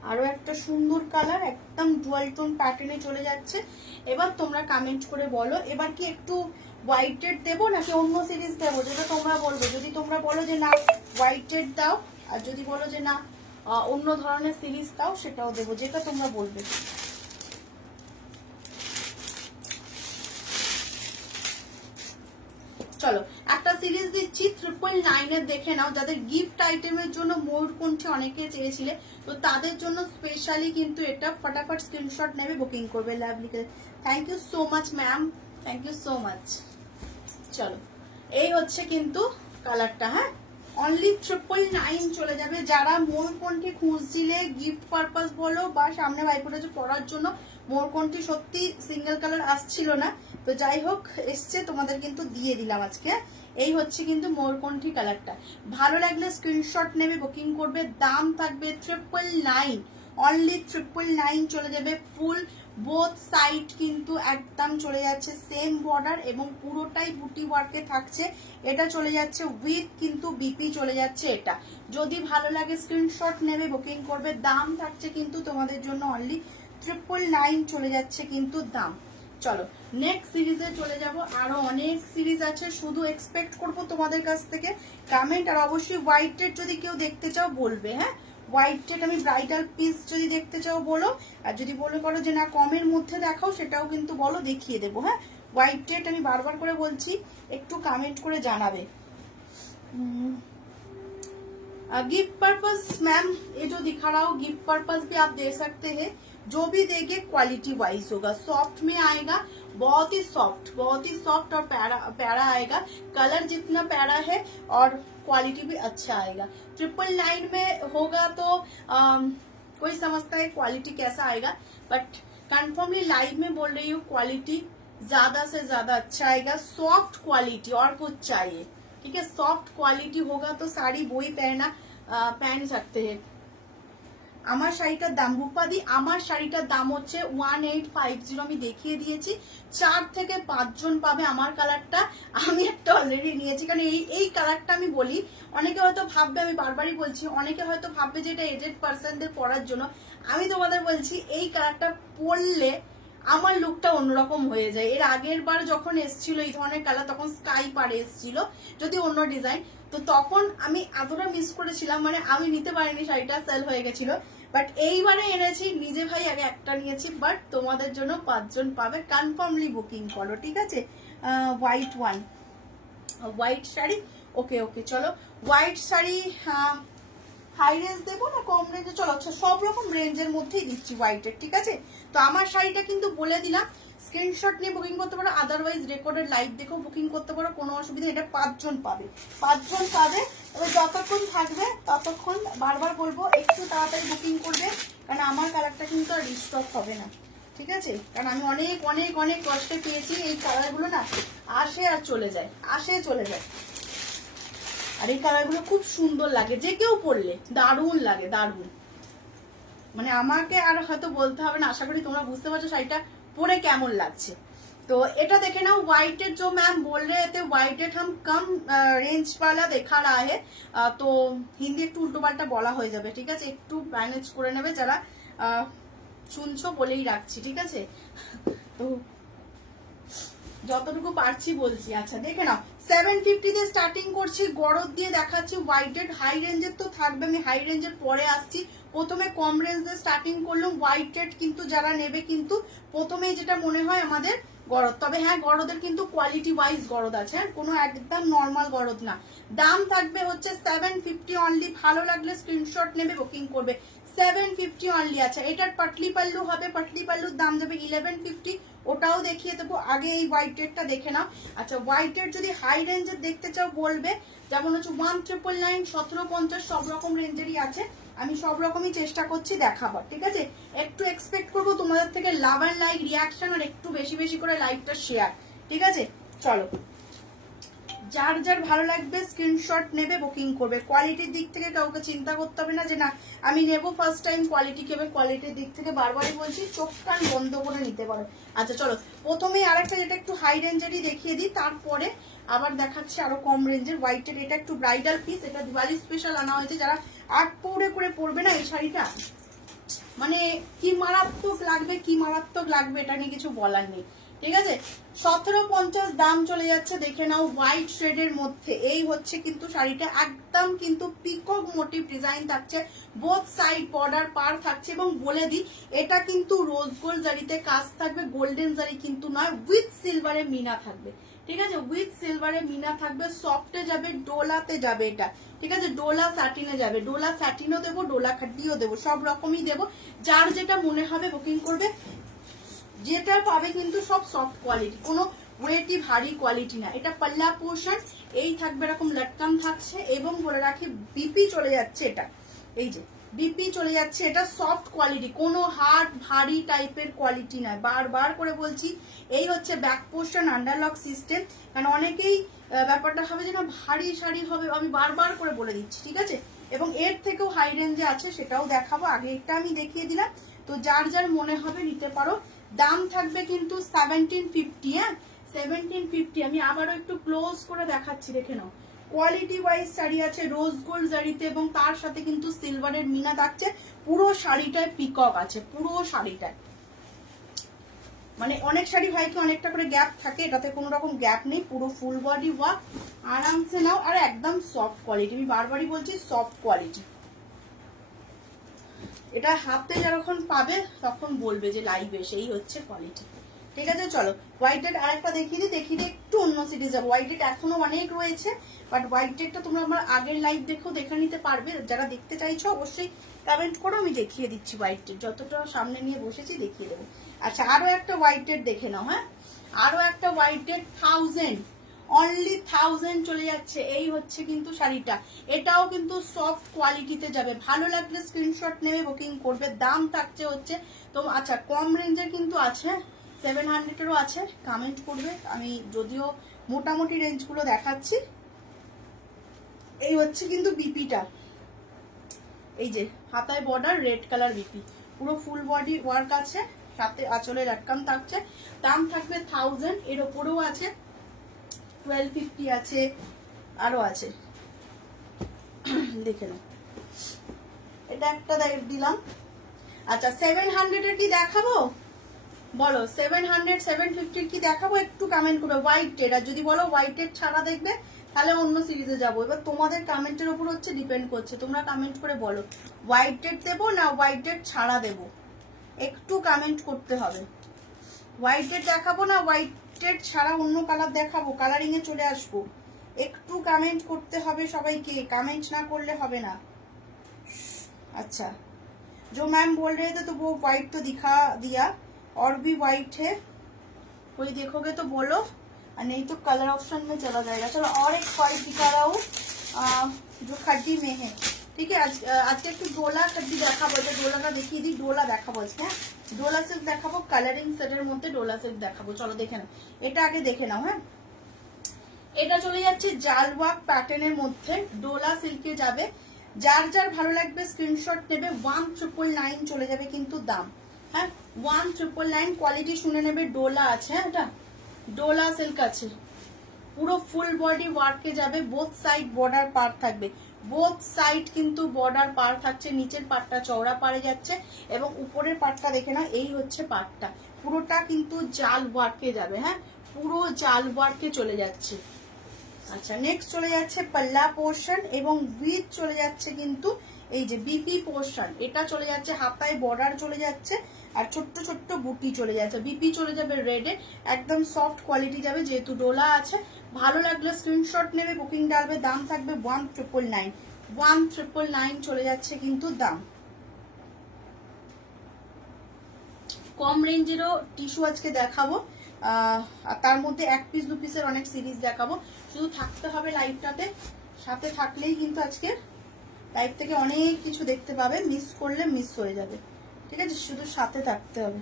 আরো একটা সুন্দর কালার, একদম ডুয়াল টোন প্যাটার্নে চলে যাচ্ছে। এবার তোমরা কমেন্ট করে বলো, এবার কি একটু হোয়াইটেড দেবো নাকি অন্য সিরিজ দেবো, যেটা তোমরা বলবে। যদি তোমরা বলো যে না হোয়াইটেড দাও, আর যদি বলো যে না অন্য ধরনের সিরিজ দাও, সেটাও দেবো, যেটা তোমরা বলবে। চলো একটা সিরিজ দিচ্ছি 999 দেখে নাও, যাদের গিফট আইটেমের জন্য ময়ূরকণ্ঠী অনেকে চেয়েছিলে, তো তাদের জন্য স্পেশালি কিন্তু এটা। ফটাফট স্ক্রিনশট নেবে, বুকিং করবে। Lovely, thank you so much ma'am, thank you so much. চলো এই হচ্ছে কিন্তু কালারটা। হ্যাঁ অনলি 999 চলে যাবে। যারা ময়ূরকণ্ঠী খুঁজছিলে গিফট পারপাস বলো বা সামনে ভাইফোঁটা পরার জন্য, ময়ূরকণ্ঠী সত্যি সিঙ্গেল কালার আসছিল না, তো যাই হোক এসছে, তোমাদের কিন্তু দিয়ে দিলাম আজকে। এই হচ্ছে কিন্তু ময়ূরকণ্ঠী কালারটা। ভালো লাগলে স্ক্রিনশট নেবে, বুকিং করবে। দাম থাকবে 999, অনলি 999 চলে যাবে। ফুল বোথ সাইড কিন্তু একদম চলে যাচ্ছে সেম বর্ডার এবং পুরোটাই বুটি ওয়ার্কে থাকছে। এটা চলে যাচ্ছে উইথ কিন্তু বিপি চলে যাচ্ছে এটা। যদি ভালো লাগে স্ক্রিনশট নেবে, বুকিং করবে। দাম থাকছে কিন্তু তোমাদের জন্য অনলি 999 চলে যাচ্ছে কিন্তু দাম। চলো নেক্সট সিরিজে চলে যাব, আরো অনেক সিরিজ আছে, শুধু এক্সপেক্ট করব তোমাদের কাছ থেকে কমেন্ট। আর অবশ্যই হোয়াইটের যদি কেউ দেখতে চাও বলবে, হ্যাঁ হোয়াইটেড আমি ব্রাইডাল পিস যদি দেখতে চাও বলো, আর যদি বলে করো যে না কমের মধ্যে দেখাও সেটাও কিন্তু বলো, দেখিয়ে দেবো। হ্যাঁ, হোয়াইটেড আমি বারবার করে বলছি, একটু কমেंट করে জানাবে। गिफ्ट पर्पस मैम, ये जो दिखा रहा हो गिफ्ट पर्पस भी आप दे सकते हैं, जो भी देंगे क्वालिटी वाइज होगा, सॉफ्ट में आएगा, बहुत ही सॉफ्ट और प्यारा आएगा, कलर जितना प्यारा है और क्वालिटी भी अच्छा आएगा। 999 में होगा तो कोई समझता है क्वालिटी कैसा आएगा, बट कंफर्मली लाइव में बोल रही हूँ क्वालिटी ज्यादा से ज्यादा अच्छा आएगा, सॉफ्ट क्वालिटी, और कुछ चाहिए, ठीक है। सॉफ्ट क्वालिटी होगा तो साड़ी वही पहन सकते हैं। আমার শাড়িটার দাম রূপাদি, আমার শাড়িটার দাম হচ্ছে 1850, আমি দেখিয়ে দিয়েছি। 4 থেকে 5 জন পাবে আমার কালারটা, আমি একটা অলরেডি নিয়েছি, কারণ এই কালারটা আমি বলি, অনেকে হয়তো ভাববে, আমি বারবারই বলছি, অনেকে হয়তো ভাববে যে এটা এজেড পার্সনদের পরার জন্য, আমি তোমাদের বলছি এই কালারটা পরলে আমার লুকটা অন্যরকম হয়ে যায়। এর আগের বার যখন এসছিল এই ধরনের কালার, তখন স্কাই পাড়ে এসছিল, যদি অন্য ডিজাইন, তো তখন আমি এতটা মিস করেছিলাম, মানে আমি নিতে পারিনি, শাড়িটা সেল হয়ে গেছিল। বাট এইবারে এনেছি, নিজে ভাই আগে একটা নিয়েছি, বাট তোমাদের জন্য 5 জন পাবে, কনফার্মলি বুকিং করো, ঠিক আছে। হোয়াইট শাড়ি, ওকে ওকে, চলো হোয়াইট শাড়ি হাই রেঞ্জ দেবো না কম রেঞ্জে, চলো আচ্ছা সব রকম রেঞ্জের মধ্যেই দিচ্ছি হোয়াইটের, ঠিক আছে। তো আমার শাড়িটা কিন্তু বলে দিলাম, স্ক্রিনশট নিয়ে বুকিং করতে পারো, আদারওয়াইজ রেকর্ডেড লাইভ দেখেও বুকিং করতে পারো, কোনো অসুবিধা। এটা 5 জন পাবে, 5 জন পাবে। এবার যতক্ষণ থাকবে ততক্ষণ বারবার বলবো একটু তাড়াতাড়ি বুকিং করবে, কারণ আমার কালারটা কিন্তু আর রিস্টক হবে না, ঠিক আছে। কারণ আমি অনেক অনেক অনেক কষ্টে পেয়েছি, এই কালারগুলো না আসে আর চলে যায়, আসে চলে যায়। আর এই কালারগুলো খুব সুন্দর লাগে, যে কেউ পরলে দারুণ লাগে, দারুণ। মানে আমাকে আর হয়তো বলতে হবে না, আশা করি তোমরা বুঝতে পারছো শাড়িটা পরে কেমন লাগছে। तो এটা দেখে নাও, হোয়াইটেড जो मैम बोल रहे थे হোয়াইটেড हम कम रेंज वाला देखा रहा है, तो হিন্দি একটু উল্টোপাল্টা বলা হয়ে যাবে, ঠিক আছে, একটু ম্যানেজ করে নেবে যারা শুনছো, বলেই রাখছি, ঠিক আছে। তো যতটুকু পারছি বলছি। আচ্ছা দেখে নাও, 750 দিয়ে স্টার্টিং করছি, গরদ দিয়ে দেখাচ্ছি হোয়াইটেড, হাই রেঞ্জের তো থাকবে, আমি হাই রেঞ্জের পরে আসছি। প্রথমে কম রেঞ্জ দিয়ে স্টার্টিং করলাম হোয়াইটেড, কিন্তু যারা নেবে কিন্তু প্রথমেই যেটা মনে হয় আমাদের গরদ, তবে হ্যাঁ গরদের কিন্তু কোয়ালিটি ওয়াইজ গরদ আছে, কোনো একদম নর্মাল গরদ না। দাম থাকবে হচ্ছে 750 অনলি, ভালো লাগলে স্ক্রিনশট নেবে, বুকিং করবে। 750 অনলি। আচ্ছা এটার পাটলি পাল্লু হবে, পাটলি পাল্লুর দাম যাবে 1150, ওটাও দেখিয়ে দেবো, আগে এই হোয়াইটেডটা দেখে নাও। আচ্ছা হোয়াইটেড যদি হাই রেঞ্জের দেখতে চাও বলবে, যেমন হচ্ছে 1999, 1750, সব রকম রেঞ্জেরই আছে, আমি সব রকমই চেষ্টা করছি দেখাবার, ঠিক আছে। একটু এক্সপেক্ট করবো তোমাদের থেকে লাভ অ্যান্ড লাইক রিয়াকশন, আর একটু বেশি বেশি করে লাইকটা শেয়ার, ঠিক আছে। চলো যার যার ভালো লাগবে স্ক্রিনশট নেবে, বুকিং করবে। কোয়ালিটির দিক থেকে কাউকে চিন্তা করতে হবে না যে না আমি নেবো ফার্স্ট টাইম, কোয়ালিটি কেবে, কোয়ালিটির দিক থেকে বারবারই বলছি চোখ কান বন্ধ করে নিতে পারো। আচ্ছা চলো প্রথমে আরেকটা যেটা একটু হাই রেঞ্জেরই দেখিয়ে দিই, তারপরে আবার দেখাচ্ছি আরো কম রেঞ্জের হোয়াইটের। এটা একটু ব্রাইডাল পিস, এটা দিওয়ালি স্পেশাল আনা হয়েছে, যারা আট পৌড়ে করে পরবে না এই শাড়িটা, মানে কি মারাত্মক লাগবে, কি মারাত্মক লাগবে, এটা নিয়ে কিছু বলার নেই, ঠিক আছে। 1750 দাম চলে যাচ্ছে, দেখে নাও হোয়াইট শেডের মধ্যে। এই হচ্ছে কিন্তু শাড়িটা, একদম কিন্তু পিকক মোটিভ ডিজাইন থাকছে, বোথ সাইড বর্ডার পার থাকছে, এবং বলে দিই এটা কিন্তু রোজ গোল্ড জারিতে কাজ থাকবে, গোল্ডেন জারি কিন্তু নয়, উইথ সিলভারে মিনা থাকবে, ঠিক আছে, উইথ সিলভারে মিনা থাকবে। সফটে যাবে, ডোলাতে যাবে এটা, ঠিক আছে, ডোলা স্যাটিনে যাবে, ডোলা স্যাটিনও দেবো, ডোলা খাটিও দেবো, সব রকমই দেবো, যার যেটা মনে হবে বুকিং করবে। যেটা পাবে কিন্তু সব সফট কোয়ালিটি, কোনো ওয়েটি ভারী কোয়ালিটি না। এটা পাল্লা পোর্শন, এই থাকবে এরকম লটকান থাকছে, এবং বলে রাখি বিপি চলে যাচ্ছে, এটা এই যে বিপি চলে যাচ্ছে, এটা সফট কোয়ালিটি, কোনো হার্ড ভারী টাইপের কোয়ালিটি নয়, বারবার করে বলছি। এই হচ্ছে ব্যাক পোর্শন, আন্ডারলক সিস্টেম, কারণ অনেকেই ব্যাপারটা হবে যে না ভারী শাড়ি হবে, আমি বারবার করে বলে দিচ্ছি, ঠিক আছে। এবং এর থেকেও হাই রেঞ্জে আছে, সেটাও দেখাবো, আগে একটা আমি দেখিয়ে দিলাম। তো যার যার মনে হবে নিতে পারো। দাম থাকবে কিন্তু 1750, হ্যাঁ 1750। আমি আবারও একটু ক্লোজ করে দেখাচ্ছি, দেখে নাও, কোয়ালিটি ওয়াইজ শাড়ি আছে, রোজ গোল্ড জারিতে, এবং তার সাথে কিন্তু সিলভারের মিনা থাকছে, পুরো শাড়িটায় পিকক আছে, পুরো শাড়িটায়। মানে অনেক শাড়ি হয় কি অনেকটা করে গ্যাপ থাকে, এটাতে কোনো রকম গ্যাপ নেই, পুরো ফুল বডি ওয়ার্ক, আরামসে নাও, আর একদম সফট কোয়ালিটি, আমি বারবারই বলছি সফট কোয়ালিটি। এটা হাতে যখন পাবে তখন বলবে যে লাইভ এসে এই হচ্ছে কোয়ালিটি। ঠিক আছে, চলো হোয়াইটেড আরেকটা দেখিয়ে দিই একটু অন্য সিরিজ যাবো। হোয়াইটেড এখনো অনেক রয়েছে, বাট হোয়াইটেডটা তোমরা আমার আগের লাইভ দেখেও দেখে নিতে পারবে। যারা দেখতে চাইছো অবশ্যই কমেন্ট করো, আমি দেখিয়ে দিচ্ছি হোয়াইটেড, যতটা সামনে নিয়ে বসেছি দেখিয়ে দেবো। আচ্ছা, আরো একটা হোয়াইটেড দেখে নাও। হ্যাঁ, আরো একটা হোয়াইটেড 1000, অনলি 1000 চলে যাচ্ছে। এই হচ্ছে কিন্তু শাড়িটা, এটাও কিন্তু সফট কোয়ালিটিতে যাবে। ভালো লাগলে স্ক্রিনশট নেবে, বুকিং করবে। দাম থাকছে হচ্ছে তো আচ্ছা কম রেঞ্জের কিন্তু আছে, 700-এরও আছে, কমেন্ট করবে। আমি যদিও মোটামুটি রেঞ্জগুলো দেখাচ্ছি। এই হচ্ছে কিন্তু বিপিটা, এই যে হাতায় বর্ডার রেড কালার বিপি, পুরো ফুল বডি ওয়ার্ক আছে, সাথে আঁচলের আটকান থাকছে। দাম থাকবে 1000। এর ওপরেও আছে 1250 আছে, আরো আছে, দেখে নাও। এটা একটা দিলাম। আচ্ছা 700 এর কি দেখাবো বলো? 700 750 কি দেখাবো? একটু কমেন্ট করবে। হোয়াইটেড, আর যদি বলো হোয়াইটেড ছাড়া দেখবে তাহলে অন্য সিরিজে যাবো। এবার তোমাদের কমেন্টের উপর হচ্ছে ডিপেন্ড করছে, তোমরা কমেন্ট করে বলো হোয়াইটেড দেবো না হোয়াইটেড ছাড়া দেবো, একটু কমেন্ট করতে হবে। হোয়াইটেড দেখাবো না হোয়াইটেড ছাড়া অন্য কালার দেখাবো, কালারিং এ চলে আসবো, একটু কমেন্ট করতে হবে সবাইকে, কমেंट ना করলে হবে না। अच्छा, जो मैम बोल रहे थे तो वो व्हाइट तो दिखा दिया, और भी व्हाइट है, कोई देखोगे तो बोलो, और नहीं तो कलर ऑप्शन में चला जाएगा। चलो और एक व्हाइट दिखा रहा हूँ जो खड्डी में है। ठीक है, आज के একটু ডোলা খड्डी দেখাবো। এটা ডোলাটা দেখিয়ে দিই, ডোলা দেখাবো আজকে। হ্যাঁ, ডোলা সিল্ক দেখাবো, কালারিং সেটের মধ্যে ডোলা সিল্ক দেখাবো। চলো দেখে নাও, এটা আগে দেখে নাও। হ্যাঁ, এটা চলে যাচ্ছে জালওয়াক প্যাটার্নের মধ্যে, ডোলা সিল্কে যাবে। যার যার ভালো লাগবে স্ক্রিনশট নেবে। 1999 চলে যাবে কিন্তু দাম। হ্যাঁ, 1999 কোয়ালিটি শুনে নেবে। ডোলা আছে, হ্যাঁ এটা ডোলা সিল্ক আছে, পুরো ফুল বডি ওয়ার্কে যাবে। বোথ সাইড বর্ডার পার থাকবে, বোথ সাইড কিন্তু বর্ডার পার থাকছে। নিচের পাটটা চওড়া পারে যাচ্ছে এবং উপরের পাটটা দেখে না, এই হচ্ছে পাটটা, পুরোটা কিন্তু জাল ওয়ার্কে যাবে। হ্যাঁ, পুরো জাল ওয়ার্কে চলে যাচ্ছে। আচ্ছা, নেক্সট চলে যাচ্ছে পাল্লা পোর্শন এবং উইথ চলে যাচ্ছে কিন্তু এই যে বিপি পোর্শন, এটা চলে যাচ্ছে হাতায় বর্ডার চলে যাচ্ছে আর ছোট্ট ছোট্ট বুটি চলে যাচ্ছে। বিপি চলে যাবে রেডে, একদম সফট কোয়ালিটি যাবে, যেহেতু ডোলা আছে। ভালো লাগলে স্ক্রিনশট নেবে, বুকিং ডালবে। দাম থাকবে 1999, 1999 চলে যাচ্ছে কিন্তু দাম। কম রেঞ্জেরও টিস্যু আজকে দেখাবো, আর তার মধ্যে এক পিস দু পিসের অনেক সিরিজ দেখাবো। শুধু থাকতে হবে লাইভটাতে, সাথে থাকলেই কিন্তু আজকে লাইভ থেকে অনেক কিছু দেখতে পাবে, মিস করলে মিস হয়ে যাবে। ঠিক আছে, শুধু সাথে থাকতে হবে।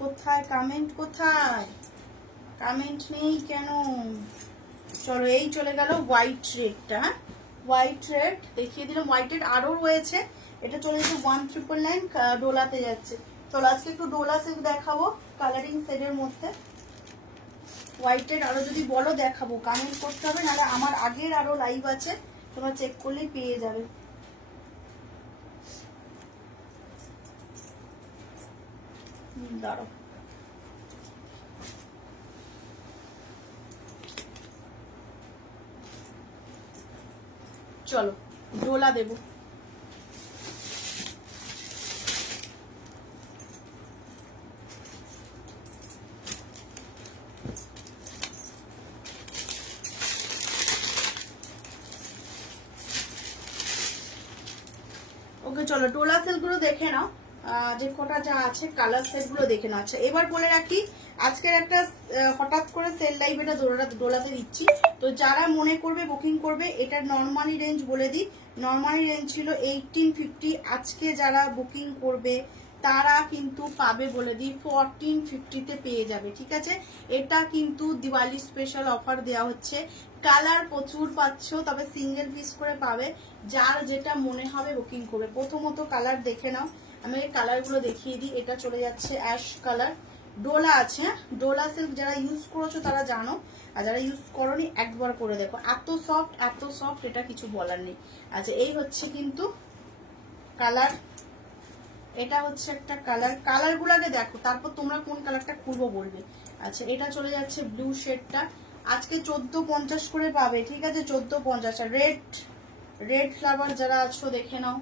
কোথায় কমেন্ট, কোথায় কমেন্ট নেই কেন? চলো, এই চলে গেল হোয়াইট রেডটা। হোয়াইট রেড দেখিয়ে দিলাম, হোয়াইটের আরো রয়েছে। এটা চলে যাচ্ছে 1999, ডোলাতে যাচ্ছে। চলো আজকে একটু ডোলা সিল্ক দেখাবো কালারিং সেটের মধ্যে। হোয়াইটের আরো যদি বলো দেখাবো, কমেন্ট করতে হবে, নাহলে আমার আগের আরো লাইভ আছে, তোমরা চেক করলেই পেয়ে যাবে। দাঁড়াও, চলো ডোলা দেবো। ওকে, চলো ডোলা সেল গুলো দেখে নাও, যে কটা যা আছে কালার সেট গুলো দেখে নাও। আচ্ছা, এবার বলে রাখি আজকের একটা হঠাৎ করে সেল লাইভ এটা ডোলাতে দিচ্ছি, তো যারা মনে করবে বুকিং করবে। এটার নর্মালি রেঞ্জ বলে দিই, নর্মালি রেঞ্জ ছিল 1850, আজকে যারা বুকিং করবে তারা কিন্তু পাবে বলে দিই 1450-তে পেয়ে যাবে। ঠিক আছে, এটা কিন্তু দিওয়ালি স্পেশাল অফার দেওয়া হচ্ছে। কালার প্রচুর পাচ্ছ, তবে সিঙ্গেল পিস করে পাবে। যার যেটা মনে হবে বুকিং করবে। প্রথমত কালার দেখে নাও, আমি এই কালারগুলো দেখিয়ে দিই। এটা চলে যাচ্ছে অ্যাশ কালার, ডোলা আছে। ডোলা সিল্ক যারা ইউজ করেছো তারা জানো, আর যারা ইউজ করোনি একবার করে দেখো, এত সফট এত সফট, এটা কিছু বলার নেই। আচ্ছা, এই হচ্ছে কিন্তু কালার, এটা হচ্ছে একটা কালার, কালারগুলোকে দেখো তারপর তোমরা কোন কালারটা খুলবো বলবে। আচ্ছা এটা চলে যাচ্ছে ব্লু শেডটা, আজকে 1450 করে পাবে, ঠিক আছে 1450। আর রেড, রেড ফ্লাওয়ার যারা আছো দেখে নাও,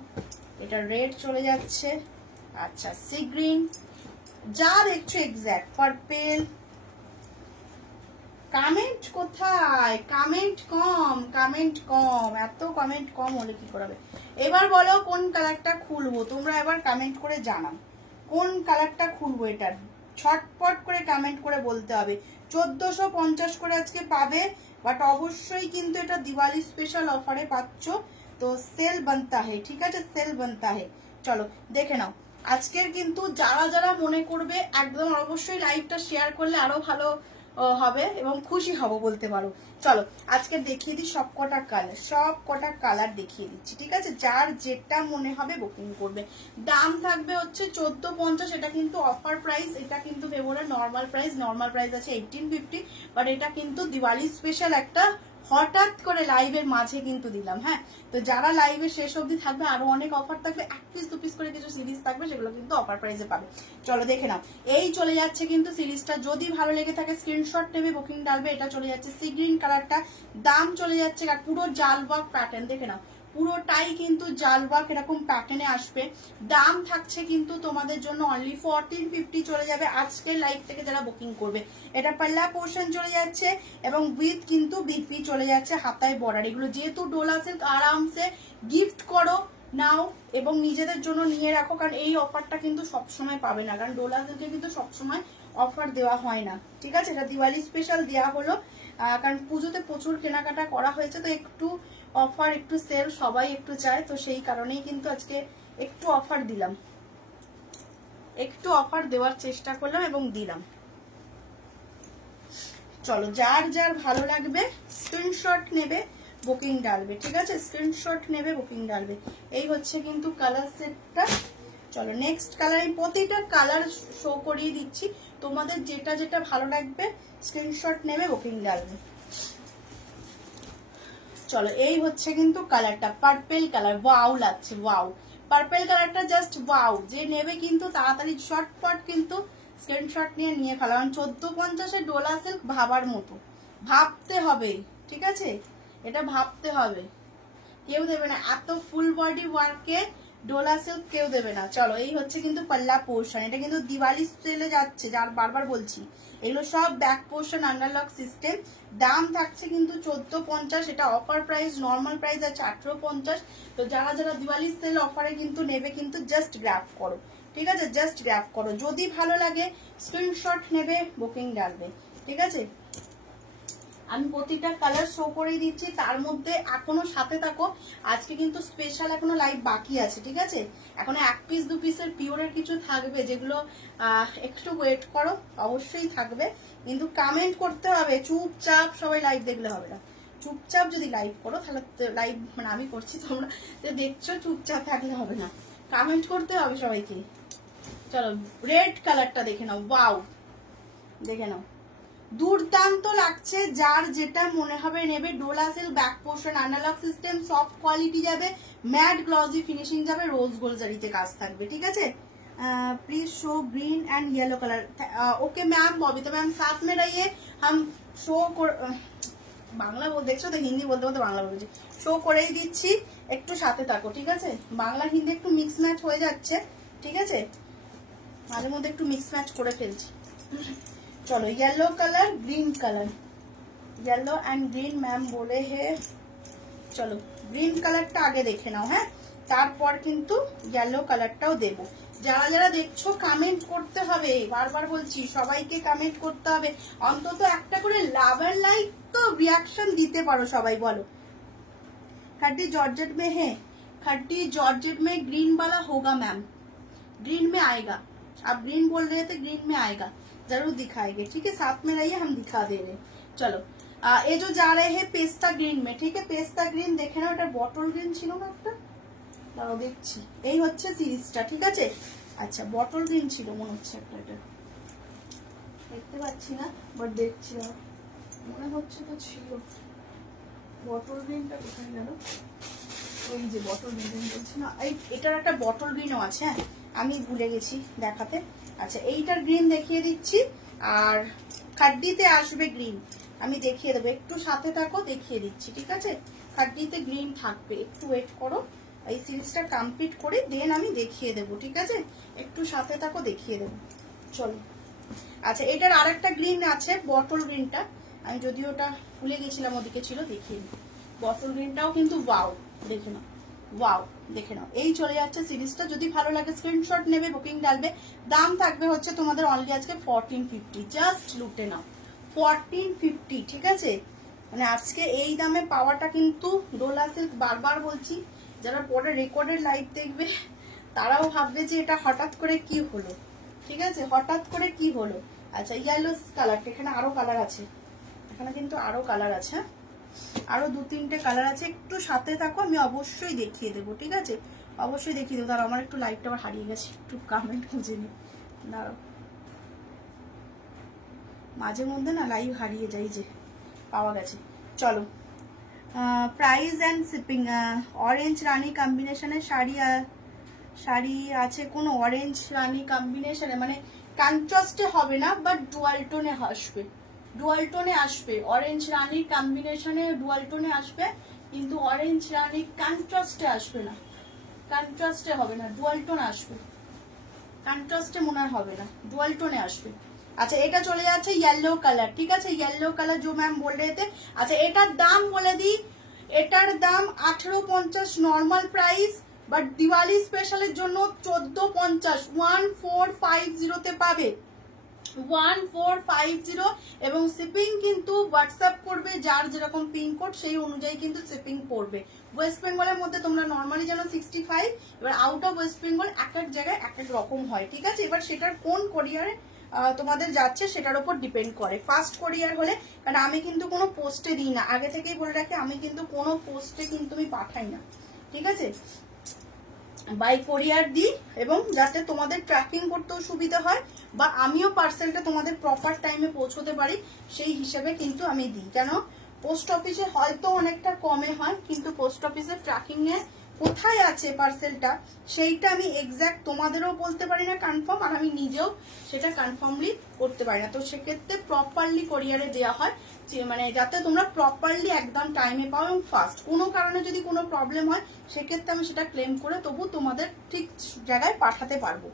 এটা রেড চলে যাচ্ছে। আচ্ছা সি গ্রিন, যা দেখছো এক্স্যাক্ট, পার্পেল। কমেন্ট কোথায়, কমেন্ট কম, কমেন্ট কম, এত কমেন্ট কম হলে কি করবে। এবার বলো কোন কালারটা খুলবো, তোমরা এবার কমেন্ট করে জানাও কোন কালারটা খুলবো। এটা ছটপট করে কমেন্ট করে বলতে হবে। 1450 করে আজকে পাবে, বাট অবশ্যই কিন্তু এটা দিওয়ালি স্পেশাল অফারে পাচ্ছ, তো সেল বানতা হে, ঠিক আছে সেল বানতা হে। চলো দেখে নাও আজকের কিন্তু যারা যারা মনে করবে একদম অবশ্যই লাইভটা শেয়ার করলে আরো ভালো হবে এবং খুশি হব বলতে পারো। চলো আজকে দেখিয়ে দিই সব কটা কালার, সব কটা কালার দেখিয়ে দিচ্ছি, ঠিক আছে যার যেটা মনে হবে বুকিং করবে। দাম থাকবে হচ্ছে 1450, এটা কিন্তু অফার প্রাইস, এটা কিন্তু ভেবো না নর্মাল প্রাইস, নর্মাল প্রাইস আছে 1850, বাট এটা কিন্তু দিওয়ালি স্পেশাল একটা হঠাৎ করে লাইভের মাঝে কিন্তু দিলাম। হ্যাঁ তো যারা লাইভে শেষ অবধি থাকবে আরো অনেক অফার থাকবে, 1 পিস 2 পিস করে কিছু সিরিজ থাকবে, সেগুলো কিন্তু অফার প্রাইসে পাবে। চলো দেখে নাও, এই চলে যাচ্ছে কিন্তু সিরিজটা, যদি ভালো লেগে থাকে স্ক্রিনশট নেবে বুকিং ডালবে। এটা চলে যাচ্ছে সি গ্রিন কালারটা, দাম চলে যাচ্ছে আর পুরো জাল ওয়ার্ক প্যাটার্ন, দেখে নাও পুরোটাই কিন্তু জাল ওয়ার্ক এরকম প্যাটার্নে আসবে। দাম থাকছে কিন্তু তোমাদের জন্য অনলি 1450 চলে যাবে আজকের লাইভ থেকে যারা বুকিং করবে। এটা পাল্লা পোর্শন চলে যাচ্ছে এবং উইথ কিন্তু বিপি চলে যাচ্ছে হাতায় বর্ডার। এগুলো যেহেতু ডোলা সিল্ক আরামসে গিফট করো নাও এবং নিজেদের জন্য নিয়ে রাখো, কারণ এই অফারটা কিন্তু সবসময় পাবে না, কারণ ডোলা সিল্কে কিন্তু সবসময় অফার দেওয়া হয় না, ঠিক আছে এটা দিওয়ালি স্পেশাল দেওয়া হলো, কারণ পুজোতে প্রচুর কেনাকাটা করা হয়েছে, তো একটু অফার একটু সেল সবাই একটু চায়, তো সেই কারণেই কিন্তু আজকে একটু অফার দিলাম, একটু অফার দেওয়ার চেষ্টা করলাম এবং দিলাম। চলো যার যার ভালো লাগবে স্ক্রিনশট নেবে বুকিং ডালবে, ঠিক আছে স্ক্রিনশট নেবে বুকিং ডালবে। এই হচ্ছে কিন্তু কালার সেটটা। চলো নেক্সট কালার, আমি প্রতিটা কালার শো করিয়ে দিচ্ছি, তোমাদের যেটা যেটা ভালো লাগবে স্ক্রিনশট নেবে বুকিং ডালবে। চলো এই হচ্ছে কিন্তু কালারটা পার্পেল কালার, ওয়াও লাগছে, ওয়াও পার্পেল কালারটা জাস্ট ওয়াও, যে নেবে কিন্তু তাড়াতাড়ি শর্টপট কিন্তু স্ক্রিনশট নিয়ে নিয়ে ফেলা, কারণ 1450 ডোলা সিল্ক ভাবার মতো, ভাবতে হবে, ঠিক আছে এটা ভাবতে হবে, কেউ দেবে না এত ফুল বডি ওয়ার্কে ডোলা সিল্ক, কেউ দেবে না। চলো এই হচ্ছে কিন্তু পাল্লা পোর্শন, এটা কিন্তু দিওয়ালি সেলে যাচ্ছে, যার বারবার বলছি এগুলো সব ব্যাক পোর্শন আন্ডারলক সিস্টেম। দাম থাকছে কিন্তু 1450, এটা অফার প্রাইস, নর্মাল প্রাইস আছে 1850। তো যারা যারা দিওয়ালি সেল অফারে কিন্তু নেবে কিন্তু জাস্ট গ্র্যাব করো, ঠিক আছে জাস্ট গ্র্যাব করো, যদি ভালো লাগে স্ক্রিনশট নেবে বুকিং ডালবে, ঠিক আছে। আমি প্রতিটা কালার শো করে দিচ্ছি, তার মধ্যে এখনো সাথে থাকো, আজকে কিন্তু স্পেশাল এখনো লাইভ বাকি আছে, ঠিক আছে এখনো 1 পিস 2 পিসের পিওরের কিছু থাকবে, যেগুলো একটু ওয়েট করো, অবশ্যই থাকবে, কিন্তু কমেন্ট করতে হবে, চুপচাপ সবাই লাইভ দেখলে হবে না, চুপচাপ যদি লাইভ করো তাহলে লাইভ মানে আমি করছি তোমরা দেখছো, চুপচাপ থাকলে হবে না, কমেন্ট করতে হবে সবাইকে। চলো রেড কালারটা দেখে নাও, ওয়াও দেখে নাও দুর্দান্ত লাগছে, যার যেটা মনে হবে নেবে। Dola silk back portion underlock system, soft quality যাবে, ম্যাট গ্লসি ফিনিশিং যাবে, রোজ গোল্ড জারিতে কাজ থাকবে, ঠিক আছে। Please show green and yellow colour, okay ma'am Bobby, तो मैम साथ में रहिए, हम शो বাংলা দেখছো তো, হিন্দি বলতে বলতে বাংলা বলছি, শো করেই দিচ্ছি, একটু সাথে থাকো, ঠিক আছে বাংলা হিন্দি একটু মিক্স ম্যাচ হয়ে যাচ্ছে, ঠিক আছে মাঝে মধ্যে একটু মিক্স ম্যাচ করে ফেলছি। चलो yellow colour green colour, yellow and green ma'am बोले है, चलो ग्रीन कलरটা আগে দেখে নাও, হ্যাঁ তারপর কিন্তু येलो কালারটাও দেব। যারা যারা দেখছো কমেন্ট করতে হবে, বারবার বলছি সবাইকে কমেন্ট করতে হবে, অন্তত একটা করে লাভ এন্ড লাইক তো রিয়াকশন দিতে পারো সবাই, বলো खट्टी जॉर्जेट में है, खट्टी जॉर्जेट में ग्रीन वाला होगा मैम, ग्रीन में आएगा, आप ग्रीन बोल रहे थे ग्रीन में आएगा, जरूर दिखाएंगे, ठीक है साथ में रहिए हम दिखा दे रहे। चलो ये जो जा रहे हैं पेस्ता ग्रीन में, ठीक है पेस्ता ग्रीन देखे ना, ওটা বটল গ্রিন ছিল না একটা, দাঁড়াও দেখছি, এই হচ্ছে সিরিজটা, ঠিক আছে আচ্ছা বটল গ্রিন ছিল মনে হচ্ছে একটা, এটা দেখতে পাচ্ছি না বাট দেখছি মনে হচ্ছে তো ছিল, বটল গ্রিনটা কোথায় গেল, ওই যে বটল গ্রিন বলছি না, এই এটার একটা বটল গ্রিনও আছে, হ্যাঁ আমি ভুলে গেছি দেখাতে। আচ্ছা এইটার গ্রিন দেখিয়ে দিচ্ছি, আর খাড্ডিতে আসবে গ্রিন, আমি দেখিয়ে দেবো, একটু সাথে থাকো, দেখিয়ে দিচ্ছি, ঠিক আছে? খাড্ডিতে গ্রিন থাকবে, একটু ওয়েট করো, এই সিরিজটা কমপ্লিট করে দেন আমি দেখিয়ে দেবো, ঠিক আছে? একটু সাথে থাকো, দেখিয়ে দেবো, চলো। আচ্ছা এটার আর একটা গ্রিন আছে, বটল গ্রিনটা, আমি যদিও ওটা ভুলে গেছিলাম, ওদিকে ছিল, দেখিয়ে দিই। বটল গ্রিনটাও কিন্তু ওয়াও, দেখে নাও, ওয়াও, দেখে নাও। এই চলে যাচ্ছে সিরিজটা, যদি ভালো লাগে স্ক্রিনশট নেবে, বুকিং ডালবে। দাম থাকবে হচ্ছে তোমাদের অনলি আজকে 1450, জাস্ট লুটে নাও 1450, ঠিক আছে? মানে আজকে এই দামে পাওয়াটা কিন্তু ডোলা সিল্ক, বারবার বলছি, যারা পরে রেকর্ডেড লাইভ দেখবে তারাও ভাববে যে এটা হঠাৎ করে কি হলো, ঠিক আছে? হঠাৎ করে কি হলো। আচ্ছা ইয়েলো কালারটা, এখানে আরো কালার আছে, এখানে কিন্তু আরো কালার আছে, আরো 2-3টে কালার আছে, একটু সাথে থাকো, আমি অবশ্যই দেখিয়ে দেবো, ঠিক আছে? অবশ্যই দেখিয়ে দেবো। দাঁড়াও আমার একটু লাইভটা আবার হারিয়ে গেছে, একটু কমেন্ট খুঁজে নি, দাঁড়াও, মাঝে মধ্যে না লাইভ হারিয়ে যাই, যে পাওয়া গেছে, চলো। প্রাইস অ্যান্ড শিপিং, অরেঞ্জ রানী কম্বিনেশনের শাড়ি আছে কোনো অরেঞ্জ রানী কম্বিনেশনে, মানে কন্ট্রাস্টে হবে না, বাট ডুয়াল টোনে আসবে, ডুয়াল টোনে আসবে, অরেঞ্জ রানীর কম্বিনেশনে ডুয়াল টোনে আসবে, কিন্তু অরেঞ্জ রানীর কন্ট্রাস্টে আসবে না, কন্ট্রাস্টে হবে না, ডুয়াল টোন আসবে, কন্ট্রাস্টে মনে হয় হবে না, ডুয়াল টোনে আসবে। আচ্ছা এটা চলে যাচ্ছে ইয়েলো কালার, ঠিক আছে? ইয়েলো কালার जो मैम बोल रहे थे। আচ্ছা এটার দাম বলে দিই, এটার দাম 1850 নর্মাল প্রাইস, বাট দিওয়ালি স্পেশালের জন্য 1450, 1450 তে পাবে, 1450, এবং শিপিং কিন্তু হোয়াটসঅ্যাপ করবে, যার যেরকম পিনকোড সেই অনুযায়ী কিন্তু শিপিং পড়বে। ওয়েস্ট বেঙ্গলের মধ্যে তোমরা নর্মালি জানো 65, এবার আউট অফ ওয়েস্ট বেঙ্গল এক এক জায়গায় এক এক রকম হয়, ঠিক আছে? এবার সেটার কোন কোরিয়ারে তোমাদের যাচ্ছে সেটার উপর ডিপেন্ড করে। ফার্স্ট কোরিয়ার হলে, কারণ আমি কিন্তু কোনো পোস্টে দিই না, আগে থেকেই বলে রাখি, আমি কিন্তু কোনো পোস্টে কিন্তু আমি পাঠাই না, ঠিক আছে? বাই কোরিয়ার দিই, এবং যাতে তোমাদের ট্র্যাকিং করতেও সুবিধা হয়, বা আমিও পার্সেলটা তোমাদের প্রপার টাইমে পৌঁছতে পারি, সেই হিসেবে কিন্তু আমি দিই। কেন পোস্ট অফিসে হয়তো অনেকটা কমে হয়, কিন্তু পোস্ট অফিসের ট্র্যাকিং এ কোথায় আছে পার্সেলটা সেইটা আমি এক্স্যাক্ট তোমাদেরও বলতে পারি না কনফার্ম, আর আমি নিজেও সেটা কনফার্মলি করতে পারি না। তো সেক্ষেত্রে প্রপারলি কোরিয়ারে দেওয়া হয়, মানে যাতে তোমরা প্রপারলি একদম টাইমে পাও এবং ফাস্ট। কোনো কারণে যদি কোনো প্রবলেম হয় সেক্ষেত্রে আমি সেটা ক্লেম করে তবু তোমাদের ঠিক জায়গায় পাঠাতে পারবো।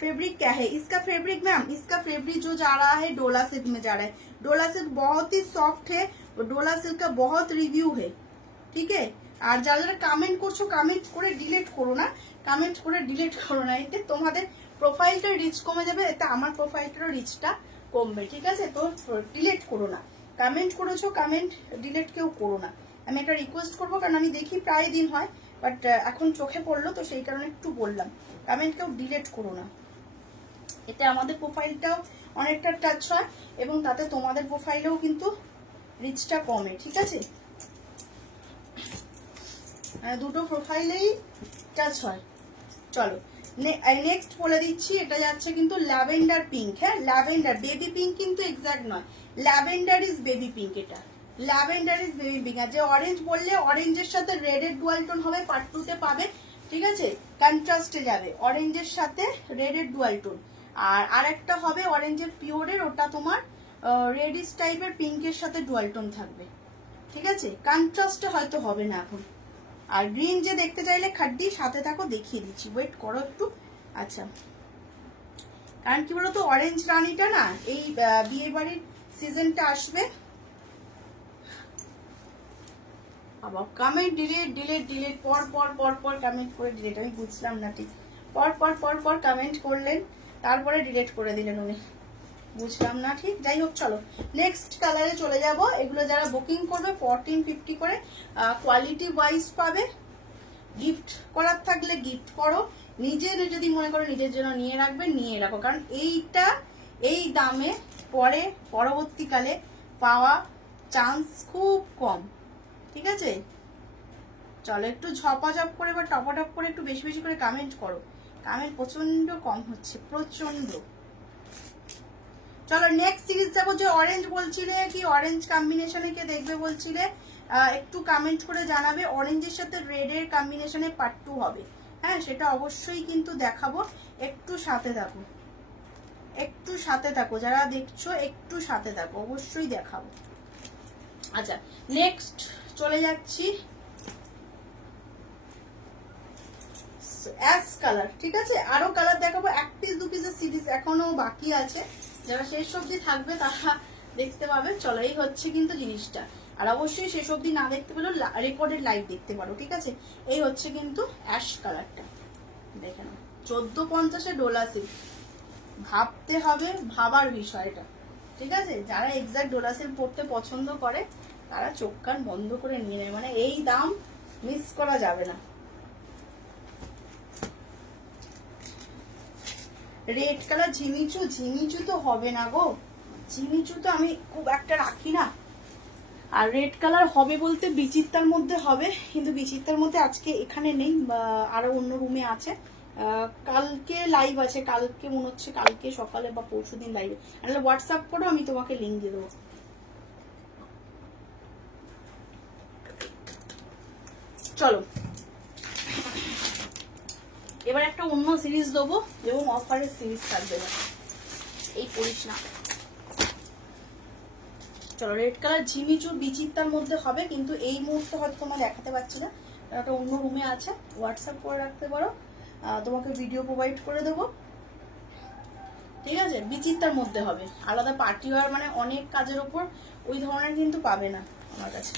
फैब्रिक क्या है इसका? फैब्रिक मैम, इसका फैब्रिक जो जा रहा है डोला सिल्क में जा रहा है। डोला सिल्क बहुत ही सॉफ्ट है, और डोला सिल्क का बहुत रिव्यू है, ठीक है? আর যারা যারা কমেন্ট করছো, কমেন্ট করে ডিলিট করো না, কমেন্ট করে ডিলিট করো না, এতে তোমাদের প্রোফাইলটার রিচ কমে যাবে, এতে আমার প্রোফাইলটারও রিচটা কমবে, ঠিক আছে? তো ডিলিট করো না, কমেন্ট করেছো, কমেন্ট ডিলিট কেউ করো না, আমি একটা রিকোয়েস্ট করবো, কারণ আমি দেখি প্রায় দিন হয়, বাট এখন চোখে পড়লো তো সেই কারণে একটু বললাম, কমেন্ট কেউ ডিলিট করো না, এতে আমাদের প্রোফাইলটাও অনেকটা টাচ হয়, এবং তাতে তোমাদের প্রোফাইলেও কিন্তু রিচটা কমে, ঠিক আছে? দুটো প্রোফাইলেই টাচ হয়। চলো নেক্সট বলে দিচ্ছি, এটা যাচ্ছে কিন্তু ল্যাভেন্ডার পিঙ্ক, হ্যাঁ ল্যাভেন্ডার, বেবি পিঙ্ক কিন্তু এক্সাক্ট নয়, ল্যাভেন্ডার ইজ বেবি পিঙ্ক, এটা ল্যাভেন্ডার ইজ বেবি পিঙ্ক। আর যে অরেঞ্জ বললে, অরেঞ্জের সাথে রেডের ডুয়াল টোন হবে, পার্ট 2 তে পাবে, ঠিক আছে? কন্ট্রাস্টে যাবে অরেঞ্জের সাথে রেডের ডুয়াল টোন, আর আরেকটা হবে অরেঞ্জের পিওরের, ওটা তোমার রেডিশ টাইপের পিঙ্কের সাথে ডুয়াল টোন থাকবে, ঠিক আছে? কন্ট্রাস্টে হয়তো হবে না এখন। আর গ্রিন যে দেখতে চাইলে খাড্ডি, সাথে থাকো, দেখিয়ে দিচ্ছি, ওয়েট করো একটু। আচ্ছা কারণ কি বলতো, অরেঞ্জ রানীটা না এই বিয়ে বাড়ির সিজনটা আসবে, আবার কমেন্ট ডিলিট ডিলিট ডিলিট, পর পর পর পর কমেন্ট করে ডিলিট, আমি বুঝলাম না ঠিক, পর পর পর পর কমেন্ট করলেন তারপরে ডিলিট করে দিলেন উনি, বুঝলাম না ঠিক। যাই হোক চলো নেক্সট কালারে চলে যাব। এগুলো যারা বুকিং করবে 1450 করে, কোয়ালিটি ওয়াইজ পাবে, গিফট করার থাকলে গিফট করো, নিজের যদি মনে করো নিজের জন্য নিয়ে রাখবে নিয়ে রাখো, কারণ এইটা এই দামে পরে পরবর্তীকালে পাওয়া চান্স খুব কম, ঠিক আছে? চলো একটু ঝপাঝপ করে বা টপাটপ করে একটু বেশি বেশি করে কমেন্ট করো, কমেন্ট প্রচন্ড কম হচ্ছে, প্রচন্ড। চলো নেক্সট সিরিজ যাবো। যে অরেঞ্জ বলছিলে, কি অরেঞ্জ কম্বিনেশনে কে দেখবে বলছিলে, একটু কমেন্ট করে জানাবে। অরেঞ্জের সাথে রেড এর কম্বিনেশনে পার্ট 2 হবে, হ্যাঁ, সেটা অবশ্যই কিন্তু দেখাবো, একটু সাথে থাকো, একটু সাথে থাকো, যারা দেখছো একটু সাথে থাকো, অবশ্যই দেখাবো। আচ্ছা, নেক্সট চলে যাচ্ছি অ্যাশ কালার। ঠিক আছে, আরো কালার দেখাবো, এক পিস দু পিসের সিরিজ এখনো বাকি আছে, যারা শেষ অবধি থাকবে তারা দেখতে পাবে। চলো, এই হচ্ছে কিন্তু জিনিসটা। আর অবশ্যই শেষ অবধি না দেখতে পেলেও রেকর্ডেড লাইভ দেখতে পারো। ঠিক আছে, এই হচ্ছে কিন্তু অ্যাশ কালারটা, দেখে নাও 1450-এ ডোলা সিল্ক। ভাবতে হবে, ভাবার বিষয়টা। ঠিক আছে, যারা এক্সাক্ট ডোলা সিল্ক পড়তে পছন্দ করে তারা চোখ কান বন্ধ করে নিয়ে নেয়, মানে এই দাম মিস করা যাবে না। রেড কালার ঝিমিচু, ঝিমিচু তো হবে না গো, ঝিমিচু তো আমি খুব একটা রাখি না। আর রেড কালার হবে বলতে বিচিত্রার মধ্যে হবে, কিন্তু বিচিত্রার মধ্যে আজকে এখানে নেই, আরো অন্য রুমে আছে। কালকে লাইভ আছে, কালকে মনে হচ্ছে কালকে সকালে বা পরশুদিন লাইভে, তাহলে হোয়াটসঅ্যাপ করো, আমি তোমাকে লিঙ্ক দিয়ে দেবো। চলো, এবার একটা অন্য সিরিজ দেবো, এবং অফারের সিরিজ থাকবে না, এই পড়িস না। চলো, রেড কালার ঝিমিচু বিচিত্রার মধ্যে হবে, কিন্তু এই মুহূর্তে হয়তো তোমার দেখাতে পারছি না, একটা অন্য রুমে আছে, হোয়াটসঅ্যাপ করে রাখতে পারো, তোমাকে ভিডিও প্রোভাইড করে দেবো। ঠিক আছে, বিচিত্রার মধ্যে হবে, আলাদা পার্টি ওয়ার মানে অনেক কাজের ওপর ওই ধরনের কিন্তু পাবে না আমার কাছে।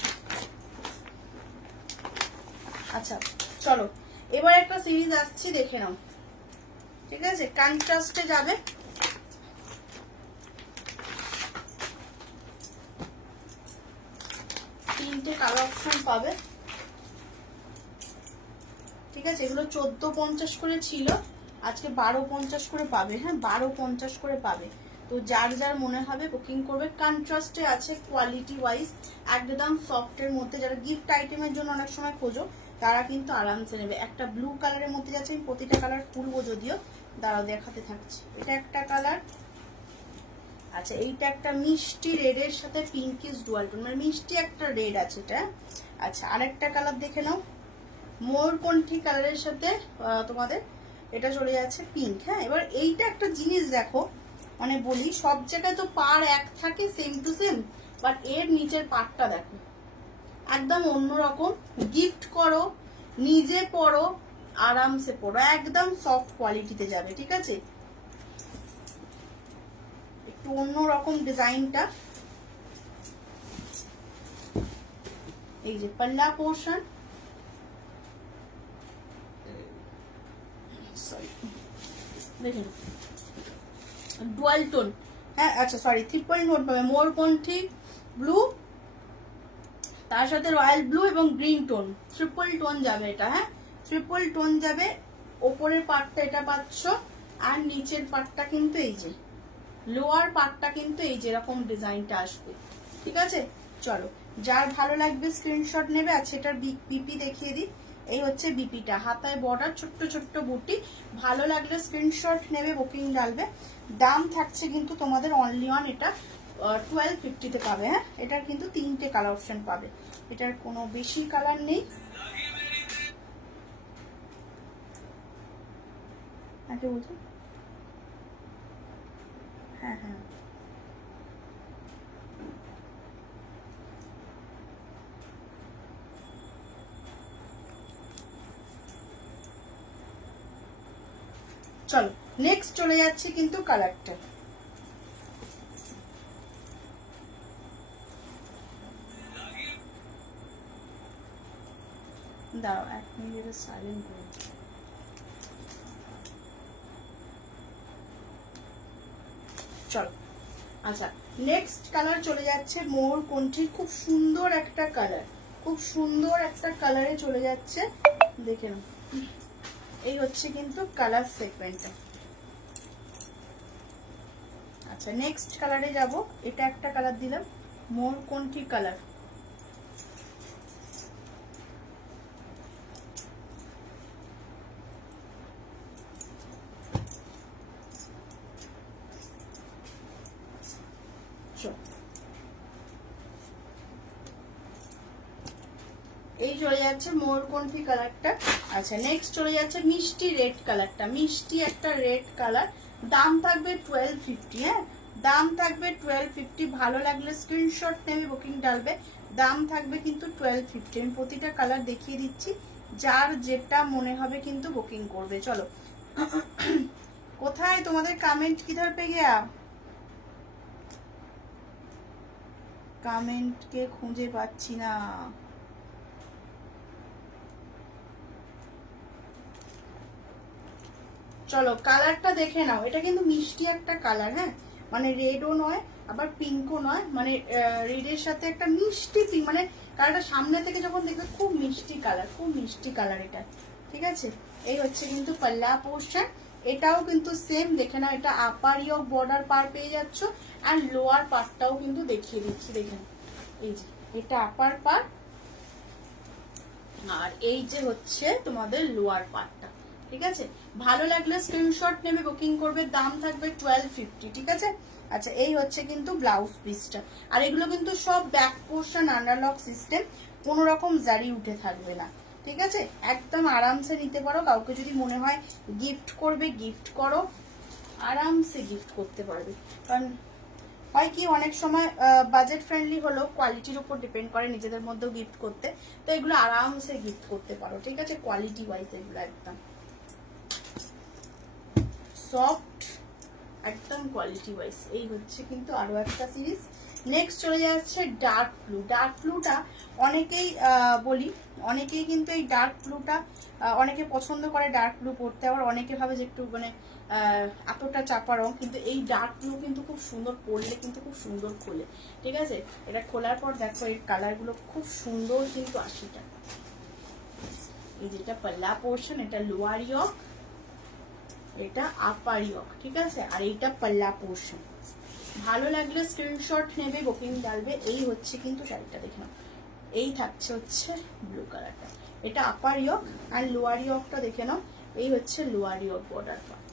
আচ্ছা, চলো, এবার একটা সিরিজ আসছি, দেখে নাও। ঠিক আছে, কন্ট্রাস্টে যাবে, তিনটে কালার অপশন পাবে। ঠিক আছে, এগুলো 1450 করে ছিল, আজকে 1250 করে পাবে। হ্যাঁ, 1250 করে পাবে। তো যার যার মনে হবে বুকিং করবে। কন্ট্রাস্টে আছে, কোয়ালিটি ওয়াইজ একদম সফটের মধ্যে, যারা গিফট আইটেমের জন্য অনেক সময় খোঁজো তারা কিন্তু আরামসে নেবে। একটা ব্লু কালারের মধ্যে যাচ্ছে, আমি প্রতিটা কালার খুলবো যদিও, দাঁড়াও দেখাতে থাকছি। এটা একটা কালার, আচ্ছা এইটা একটা মিষ্টি রেডের সাথে পিঙ্কিশ ডুয়াল টোন, মানে মিষ্টি একটা রেড আছে এটা। আচ্ছা, আরেকটা কালার দেখে নাও, ময়ূরকণ্ঠী কালারের সাথে তোমাদের এটা চলে যাচ্ছে পিঙ্ক। হ্যাঁ, এবার এইটা একটা জিনিস দেখো, মানে বলি সব জায়গায় তো পার এক থাকে সেম টু সেম, বাট এর নিচের পার্টটা দেখো একদম অন্যরকম। গিফট করো, নিজে পরো, আরামসে পরো, একদম সফট কোয়ালিটিতে যাবে। ঠিক আছে, একটু অন্যরকম ডিজাইনটা। এই যে পাল্লা পোর্শন, দেখুন ডুয়াল টোন। হ্যাঁ, আচ্ছা সরি, ট্রিপল নোট পাবে, ময়ূরকণ্ঠী ব্লু, তার সাথে রয়্যাল ব্লু এবং গ্রিন টোন, ট্রিপল টোন যাবে এটা। হ্যাঁ, ট্রিপল টোন যাবে। ওপরের পার্টটা এটা পাচ্ছ, আর নিচের পার্টটা কিন্তু এই যে লোয়ার পার্টটা কিন্তু এই যেরকম ডিজাইনটা আসবে। ঠিক আছে, চলো, যার ভালো লাগবে স্ক্রিনশট নেবে। আচ্ছা, এটার বিপি দেখিয়ে দিই, এই হচ্ছে বিপিটা, হাতায় বর্ডার, ছোট্ট ছোট্ট বুটি। ভালো লাগলে স্ক্রিনশট নেবে, বুকিং ডালবে। দাম থাকছে কিন্তু তোমাদের অনলি অন এটা 1250-তে পাবে। হ্যাঁ, এটার কিন্তু তিনটে কালার অপশন পাবে, এটার কোনো বেশি কালার নেই। আগে বলছো, হ্যাঁ হ্যাঁ, চলো নেক্সট চলে যাচ্ছে কিন্তু কালারটা। দাঁড়াও 1 মিনিট সাইলেন্ট করে। চলো, আচ্ছা নেক্সট কালার চলে যাচ্ছে ময়ূরকণ্ঠীর, খুব সুন্দর একটা কালার, খুব সুন্দর একটা কালারে চলে যাচ্ছে, দেখে নাও। এই হচ্ছে কিন্তু কালার সেগমেন্টটা। আচ্ছা, নেক্সট কালারে যাব, এটা একটা কালার দিলাম, ময়ূরকণ্ঠী কালার। এই চলে যাচ্ছে ময়ূরকণ্ঠী কালারটা। আচ্ছা নেক্সট চলে যাচ্ছে মিষ্টি রেড কালারটা, মিষ্টি একটা রেড কালার। দাম থাকবে 1250। হ্যাঁ, দাম থাকবে 1250। ভালো লাগলে স্ক্রিনশট নেবে, বুকিং ডালবে। দাম থাকবে কিন্তু 1250। আমি প্রতিটা কালার দেখিয়ে দিচ্ছি, যার যেটা মনে হবে কিন্তু বুকিং করবে। চলো কোথায় তোমাদের কমেন্ট কিধার পে গিয়া, কমেন্টকে খুঁজে পাচ্ছি না। চলো কালারটা দেখে নাও, এটা কিন্তু মিষ্টি একটা কালার। হ্যাঁ, মানে রেডও নয় আবার পিঙ্কও নয়, মানে রেডের সাথে একটা মিষ্টি পিঙ্ক, মানে কালারটা সামনে থেকে যখন দেখবে খুব মিষ্টি কালার, খুব মিষ্টি কালার এটা। ঠিক আছে, এই হচ্ছে কিন্তু পাল্লা পোর্শন। এটাও কিন্তু সেম দেখে নাও, এটা আপার ইয়ক বর্ডার পার পেয়ে যাচ্ছ, আর লোয়ার পার্টটাও কিন্তু দেখিয়ে দিচ্ছি। দেখেন এই যে এটা আপার পার্ট, আর এই যে হচ্ছে তোমাদের লোয়ার পার্টটা। ঠিক আছে, ভালো লাগলে স্ক্রিনশট নেবে, বুকিং করবে। দাম থাকবে 1250। ঠিক আছে, আচ্ছা এই হচ্ছে কিন্তু ব্লাউজ পিসটা। আর এগুলো কিন্তু সব ব্যাক পোর্শন আন্ডারলক সিস্টেম, কোনো রকম জারি উঠে থাকবে না। ঠিক আছে, একদম আরামসে নিতে পারো। কাউকে যদি মনে হয় গিফট করবে, গিফট করো, আরামসে গিফট করতে পারবে। কারণ হয় কি অনেক সময় বাজেট ফ্রেন্ডলি হলেও কোয়ালিটির উপর ডিপেন্ড করে নিজেদের মধ্যেও গিফট করতে, তো এগুলো আরামসে গিফট করতে পারো। ঠিক আছে, কোয়ালিটি ওয়াইজ এগুলো একদম সফট, একদম কোয়ালিটি ওয়াইজ। এই হচ্ছে কিন্তু আরো একটা সিরিজ। নেক্সট চলে যাচ্ছে ডার্ক ব্লু। ডার্ক ব্লুটা অনেকেই বলি, অনেকেই কিন্তু এই ডার্ক ব্লুটা অনেকে পছন্দ করে ডার্ক ব্লু পরতে, আবার অনেকে ভাবে যে একটু মানে এতটা চাপা রং, কিন্তু এই ডার্ক ব্লু কিন্তু খুব সুন্দর পরলে কিন্তু খুব সুন্দর খোলে। ঠিক আছে, এটা খোলার পর দেখো এর কালারগুলো খুব সুন্দর কিন্তু আশিটা। এই যেটা পাল্লা পোর্শন, এটা লোয়ার ইয়ক, এটা আপার ইয়ক। ঠিক আছে, আর এইটা পাল্লা পোর্শন। ভালো লাগলে স্ক্রিনশট নেবে, বুকিং ডালবে। এই হচ্ছে কিন্তু শাড়িটা দেখে নাও, এই থাকছে হচ্ছে ব্লু কালারটা, এটা আপার ইয়ক, আর লোয়ার ইয়কটা দেখে নাও, এই হচ্ছে লোয়ার ইয়ক বর্ডার পার্ট।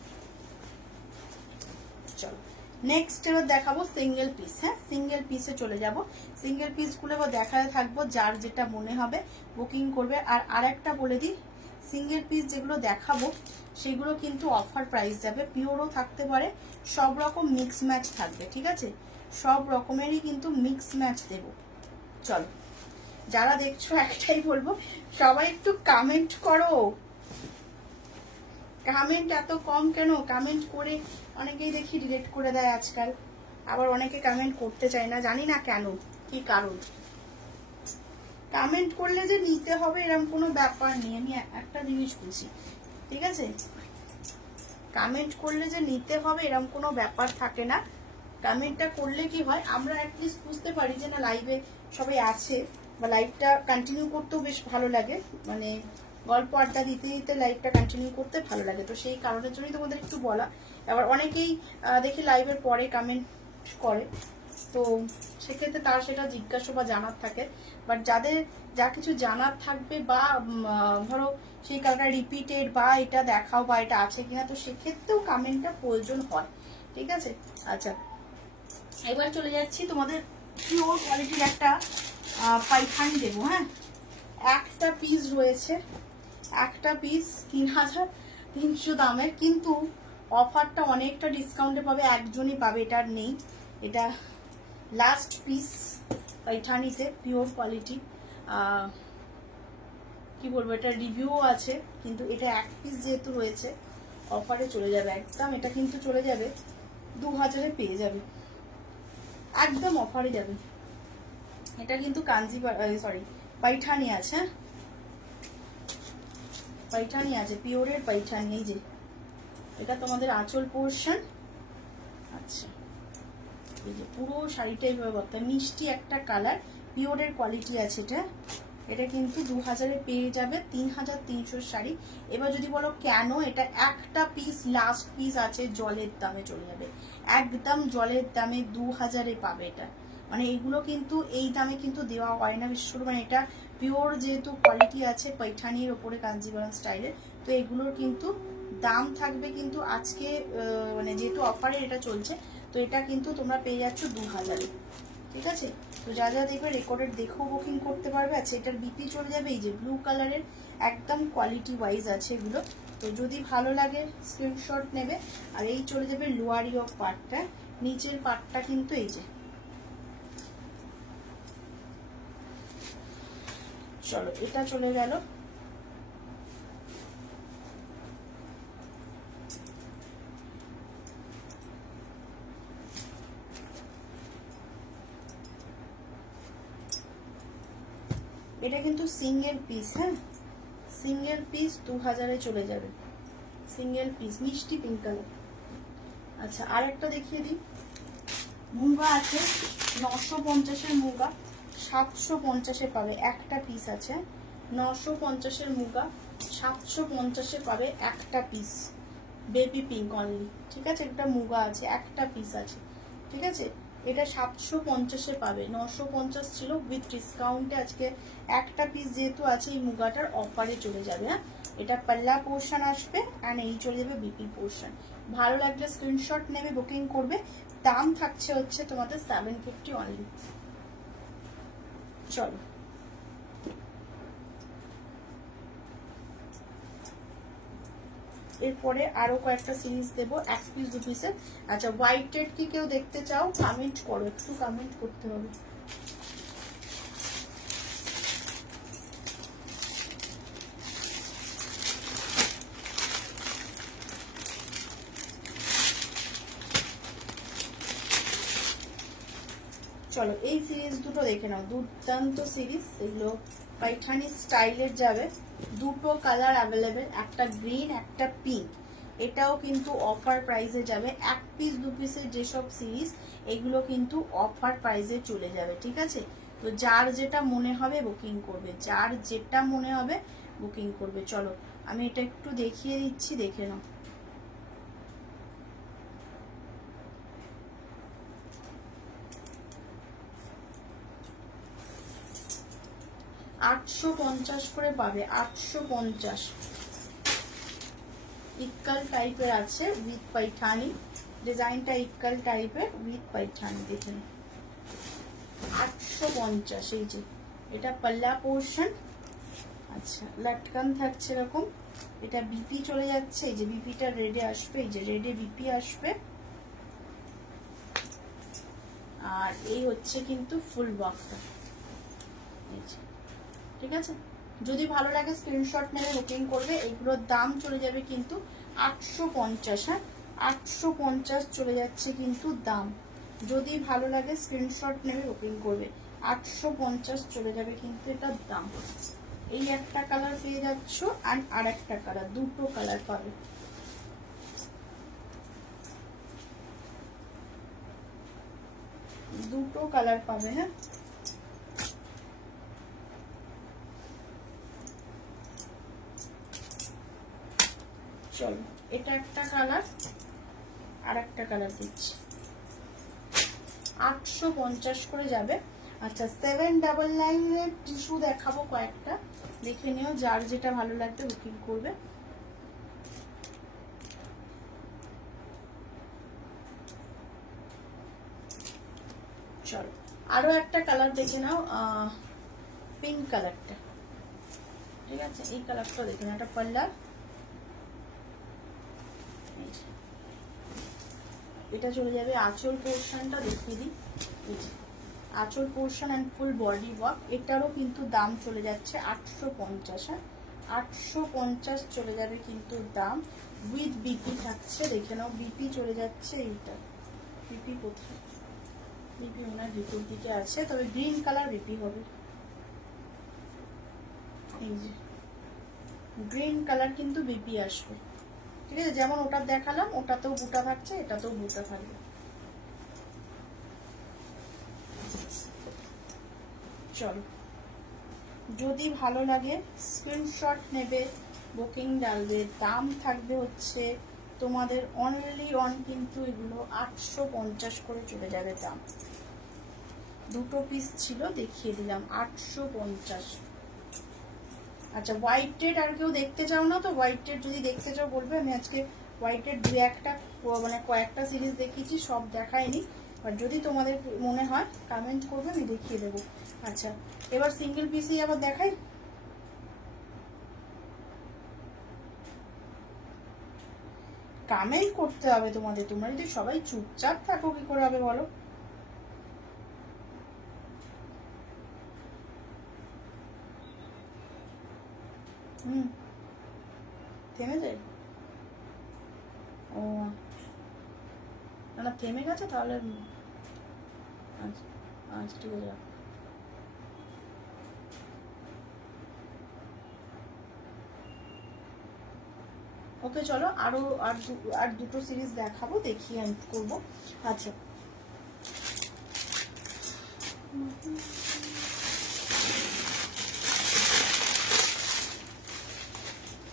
চলো নেক্সট এবার দেখাবো সিঙ্গেল পিস। হ্যাঁ, সিঙ্গেল পিসে চলে যাব। সিঙ্গেল পিসগুলো এবার দেখাতে থাকবো, যার যেটা মনে হবে বুকিং করবে। আর আরেকটা বলে দিই, সিঙ্গেল পিস যেগুলো দেখাবো সেগুলো কিন্তু অফার প্রাইস যাবে, পিওরও থাকতে পারে, সব রকম মিক্স ম্যাচ থাকবে। ঠিক আছে, সব রকমেরই কিন্তু মিক্স ম্যাচ দেব। চলো যারা দেখছো একটাই বলবো, সবাই একটু কমেন্ট করো। কমেন্ট এত কম কেন? কমেন্ট করে অনেকেই দেখি ডিলিট করে দেয় আজকাল, আবার অনেকে কমেন্ট করতে চায় না, জানি না কেন, কি কারণ। কমেন্ট করলে যে নিতে হবে এরকম কোনো ব্যাপার নেই, আমি একটা জিনিস বুঝি। ঠিক আছে, কমেন্ট করলে যে নিতে হবে এরকম কোনো ব্যাপার থাকে না। কমেন্টটা করলে কি হয়, আমরা অ্যাটলিস্ট বুঝতে পারি যে না লাইভে সবাই আছে, বা লাইভটা কন্টিনিউ করতেও বেশ ভালো লাগে, মানে গল্প আড্ডা দিতে দিতে লাইভটা কন্টিনিউ করতে ভালো লাগে। তো সেই কারণের জন্যই তোমাদের একটু বলা। আবার অনেকেই দেখি লাইভের পরে কমেন্ট করে, তো সেক্ষেত্রে তার সেটা জিজ্ঞাসা বা জানার থাকে। বাট যাদের যা কিছু জানার থাকবে, বা ধরো সেই কালটা রিপিটেড, বা এটা দেখাও, বা এটা আছে কিনা, তো সেক্ষেত্রেও কমেন্টটা প্রয়োজন হয়। ঠিক আছে, আচ্ছা এবার চলে যাচ্ছি তোমাদের পিওর কোয়ালিটির একটা পাইখানি দেবো। হ্যাঁ, একটা পিস রয়েছে, একটা পিস 3300 দামের, কিন্তু অফারটা অনেকটা ডিসকাউন্টে পাবে, একজনই পাবে, এটা আর নেই। এটা লাস্ট পিস পাইঠানিতে, পিওর কোয়ালিটি। কি বলবো, এটা রিভিউও আছে, কিন্তু এটা এক পিস যেহেতু রয়েছে অফারে চলে যাবে একদম। এটা কিন্তু চলে যাবে 2000-এ পেয়ে যাবে, একদম অফারে যাবে। এটা কিন্তু সরি পাইঠানি আছে, হ্যাঁ পাইঠানি আছে, পিওরের পাইঠানি। এই যে এটা তোমাদের আঁচল পোর্শন। আচ্ছা এই যে পুরো শাড়িটা এইভাবে করতে, মিষ্টি একটা কালার, পিওরের কোয়ালিটি আছে এটা। এটা কিন্তু 2000-এ পেয়ে যাবে, 3300 শাড়ি। এবার যদি বলো কেন, এটা একটা পিস লাস্ট পিস আছে, জলের দামে চলে যাবে, একদম জলের দামে 2000-এ পাবে এটা। মানে এগুলো কিন্তু এই দামে কিন্তু দেওয়া হয় না, বিশেষ করে মানে এটা পিওর যেহেতু কোয়ালিটি আছে, पैठानिর ওপরে কাঞ্জিভারাম স্টাইলের, তো এগুলোর কিন্তু দাম থাকবে কিন্তু আজকে মানে যেহেতু অফারে এটা চলছে, তো এটা কিন্তু তোমরা পেয়ে যাচ্ছ 2000-এ। ঠিক আছে। তো যা যা দেখবে রেকর্ডেড দেখেও বুকিং করতে পারবে। আচ্ছা এটার বিপি চলে যাবে এই যে ব্লু কালারের, একদম কোয়ালিটি ওয়াইজ আছে এগুলো। তো যদি ভালো লাগে স্ক্রিনশট নেবে। আর এই চলে যাবে লোয়ারি অফ পার্টটা, নিচের পার্টটা কিন্তু এই যে, চলো এটা চলে গেল। এটা কিন্তু সিঙ্গেল পিস, হ্যাঁ সিঙ্গেল পিস 2000-এ চলে যাবে, সিঙ্গেল পিস মিষ্টি পিঙ্ক কালার। আচ্ছা আর একটা দেখিয়ে দিই, মুগা আছে 950-এর মুগা 750-এ পাবে, একটা পিস আছে। 950-এর মুগা 750-এ পাবে একটা পিস, বেবি পিঙ্ক অনলি, ঠিক আছে। একটা মুগা আছে, একটা পিস আছে, ঠিক আছে। এটা 750-এ পাবে, 950 ছিল, উইথ ডিসকাউন্টে আজকে একটা পিস যেহেতু আছে এই মুগাটার অফারে চলে যাবে। হ্যাঁ এটা পাল্লা পোর্শন আসবে অ্যান্ড এই চলে যাবে বিপি পোর্শন। ভালো লাগলে স্ক্রিনশট নেবে, বুকিং করবে। দাম থাকছে হচ্ছে তোমাদের 750 অনলি। চলো এরপরে আরো কয়েকটা সিরিজ দেবো 1 পিস 2 পিসের। আচ্ছা হোয়াইট রেড কি কেউ দেখতে চাও কমেন্ট করো, একটু কমেন্ট করতে হবে। চলো এই সিরিজ দুটো দেখে নাও, দুর্দান্ত সিরিজ, এগুলো পাইঠানি স্টাইলের যাবে। দুটো কালার অ্যাভেলেবেল, একটা গ্রিন একটা পিঙ্ক। এটাও কিন্তু অফার প্রাইসে যাবে। 1 পিস 2 পিসের যেসব সিরিজ এগুলো কিন্তু অফার প্রাইসে চলে যাবে, ঠিক আছে। তো যার যেটা মনে হবে বুকিং করবে, যার যেটা মনে হবে বুকিং করবে। চলো আমি এটা একটু দেখিয়ে দিচ্ছি, দেখে নাও। 850 করে পাবে, 850। ইক্কাল টাইপের আছে উইথ পাইঠানি, ডিজাইনটা ইক্কাল টাইপের উইথ পাইঠানি, দেখুন 850। এই যে এটা পাল্লা পোর্শন, আচ্ছা লটকান থাকছে এরকম। এটা বিপি চলে যাচ্ছে, এই যে বিপিটা রেডে আসবে, এই যে রেডে বিপি আসবে। আর এই হচ্ছে কিন্তু ফুল বক্সটা, ঠিক আছে। যদি ভালো লাগে স্ক্রিনশট নেবে, বুকিং করবে। এগুলোর দাম চলে যাবে কিন্তু 850। হ্যাঁ 850 চলে যাচ্ছে কিন্তু দাম। যদি ভালো লাগে স্ক্রিনশট নেবে, বুকিং করবে। 850 চলে যাবে কিন্তু এটার দাম। এই একটা কালার পেয়ে যাচ্ছ আর একটা কালার, দুটো কালার পাবে। দুটো কালার পাবে। হ্যাঁ চলো এটা একটা কালার আর একটা কালার দিচ্ছি, 850 করে যাবে। আচ্ছা 799 টিস্যু দেখাবো কয়েকটা, দেখে নিও, যার যেটা ভালো লাগবে বুকিং করবে। চলো আরো একটা কালার দেখে নাও, পিঙ্ক কালারটা, ঠিক আছে। এই কালারটা দেখে নাও, এটা পাল্লা, এটা চলে যাবে আঁচল পোর্শনটা দেখিয়ে দিই। আঁচল portion and full body work. এটারও কিন্তু দাম চলে যাচ্ছে 850। হ্যাঁ 850 চলে যাবে কিন্তু দাম, উইথ বিপি থাকছে, দেখে নাও বিপি চলে যাচ্ছে। এইটা বিপি কোথায়, বিপি ওনার ভিতর দিকে আছে, তবে গ্রিন কালার বিপি হবে। এই যে গ্রিন কালার কিন্তু বিপি আসবে, ঠিক আছে। যেমন ওটা দেখালাম, ওটাতেও বুটা থাকছে, এটাতেও বুটা থাকবে। চলো যদি ভালো লাগে স্ক্রিনশট নেবে, বুকিং ডালবে। দাম থাকবে হচ্ছে তোমাদের অনলি অন কিন্তু এগুলো 850 করে চলে যাবে দাম। দুটো পিস ছিল দেখিয়ে দিলাম, 850। আচ্ছা হোয়াইটেড আর কেউ দেখতে চাও না তো, হোয়াইটেড যদি দেখতে চাও বলবে, আমি আজকে হোয়াইটেড দু একটা মানে কয়েকটা সিরিজ দেখিয়েছি, সব দেখাইনি। আর যদি তোমাদের মনে হয় কমেন্ট করবে, আমি দেখিয়ে দেবো। আচ্ছা, এবার সিঙ্গেল পিসই আবার দেখাই। কমেন্ট করতে হবে তোমাদের, তোমরা যদি সবাই চুপচাপ থাকো কি করে হবে বলো? থেমে যায়? ও না, থেমে গেছে তাহলে। আচ্ছা আচ্ছা, ঠিক আছে। ওকে চলো, আরো আর দুটো সিরিজ দেখাবো, দেখিয়ে এন্ড করবো। আচ্ছা,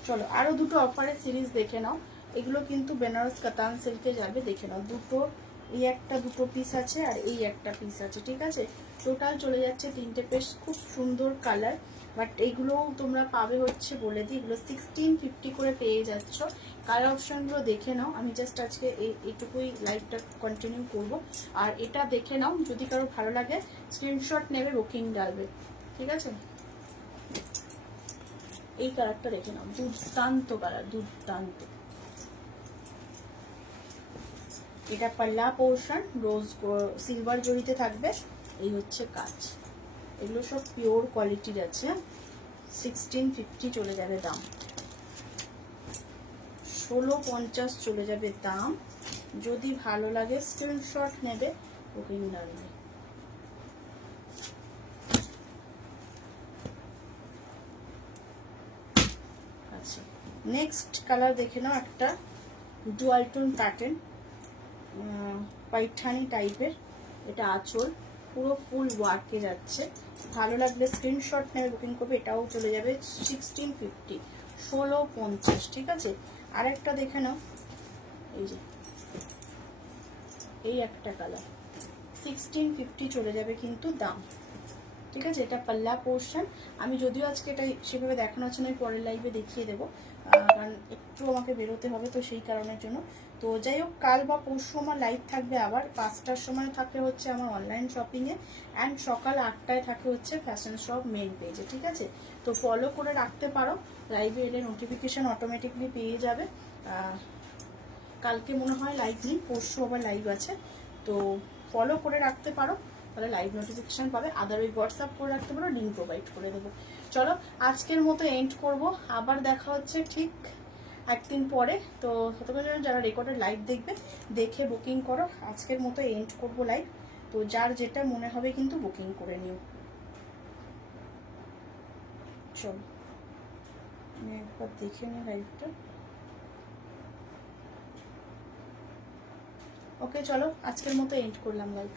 চলো আরো দুটো অফারের সিরিজ দেখে নাও। এগুলো কিন্তু বেনারস কাতান সিল্কে যাবে, দেখে নাও। দুটো, এই একটা দুটো পিস আছে আর এই একটা পিস আছে, ঠিক আছে। টোটাল চলে যাচ্ছে 3টে পিস, খুব সুন্দর কালার। বাট এগুলোও তোমরা পাবে হচ্ছে, বলে দিই, এগুলো 1650 করে পেয়ে যাচ্ছ। কালার অপশনগুলো দেখে নাও। আমি জাস্ট আজকে এইটুকুই লাইভটা কন্টিনিউ করব। আর এটা দেখে নাও, যদি কারো ভালো লাগে স্ক্রিনশট নেবে, বুকিং ডালবে, ঠিক আছে। এই কালারটা দেখে নাও, দুর্দান্ত কালার, দুর্দান্ত। এটা পাল্লা পোর্শন, রোজ সিলভার জড়িতে থাকবে। এই হচ্ছে কাজ। এগুলো সব পিওর কোয়ালিটির আছে। 1650 চলে যাবে দাম, 1650 চলে যাবে দাম। যদি ভালো লাগে স্ক্রিনশট নেবে, বুকিং ডালবে। আচ্ছা, নেক্সট কালার দেখে নাও, একটা ডুয়াল টোন প্যাটার্ন, পাইঠানি টাইপের। এটা আঁচল, পুরো ফুল ওয়ার্কে যাচ্ছে। ভালো লাগলে স্ক্রিনশট নেবে, বুকিং করবে। এটাও চলে যাবে 1650, 1650, ঠিক আছে। আরেকটা দেখে নাও, এই যে এই একটা কালার, 1650 চলে যাবে কিন্তু দাম, ঠিক আছে। এটা পাল্লা পোর্শন। আমি যদিও আজকে এটা সেভাবে দেখানো হচ্ছে না, আমি পরের লাইভে দেখিয়ে দেবো, কারণ একটু আমাকে বেরোতে হবে, তো সেই কারণের জন্য। তো যাই হোক, কাল বা পরশু আমার লাইভ থাকবে, আবার 5টার সময় থাকে হচ্ছে আমার অনলাইন শপিংয়ে, অ্যান্ড সকাল 8টায় থাকে হচ্ছে ফ্যাশন শপ মেন পেজে, ঠিক আছে। তো ফলো করে রাখতে পারো, লাইভে এলে নোটিফিকেশান অটোমেটিকলি পেয়ে যাবে। কালকে মনে হয় লাইভ নেই, পরশু আবার লাইভ আছে, তো ফলো করে রাখতে পারো, তাহলে লাইভ নোটিফিকেশান পাবে। আদারওয়াইজ হোয়াটসঅ্যাপ করে রাখতে পারো, লিঙ্ক প্রোভাইড করে দেবো। চলো আজকের মতো এন্ড করব, আবার দেখা হচ্ছে ঠিক একদিন পরে। তো ততক্ষণ যারা রেকর্ডেড লাইভ দেখবে, দেখে বুকিং করো। আজকের মতো এন্ড করব লাইভ, তো যার যেটা মনে হবে কিন্তু বুকিং করে নিও। চলো আমি একবার দেখে নিই লাইভটা। ওকে চলো, আজকের মতো এন্ড করলাম লাইভ।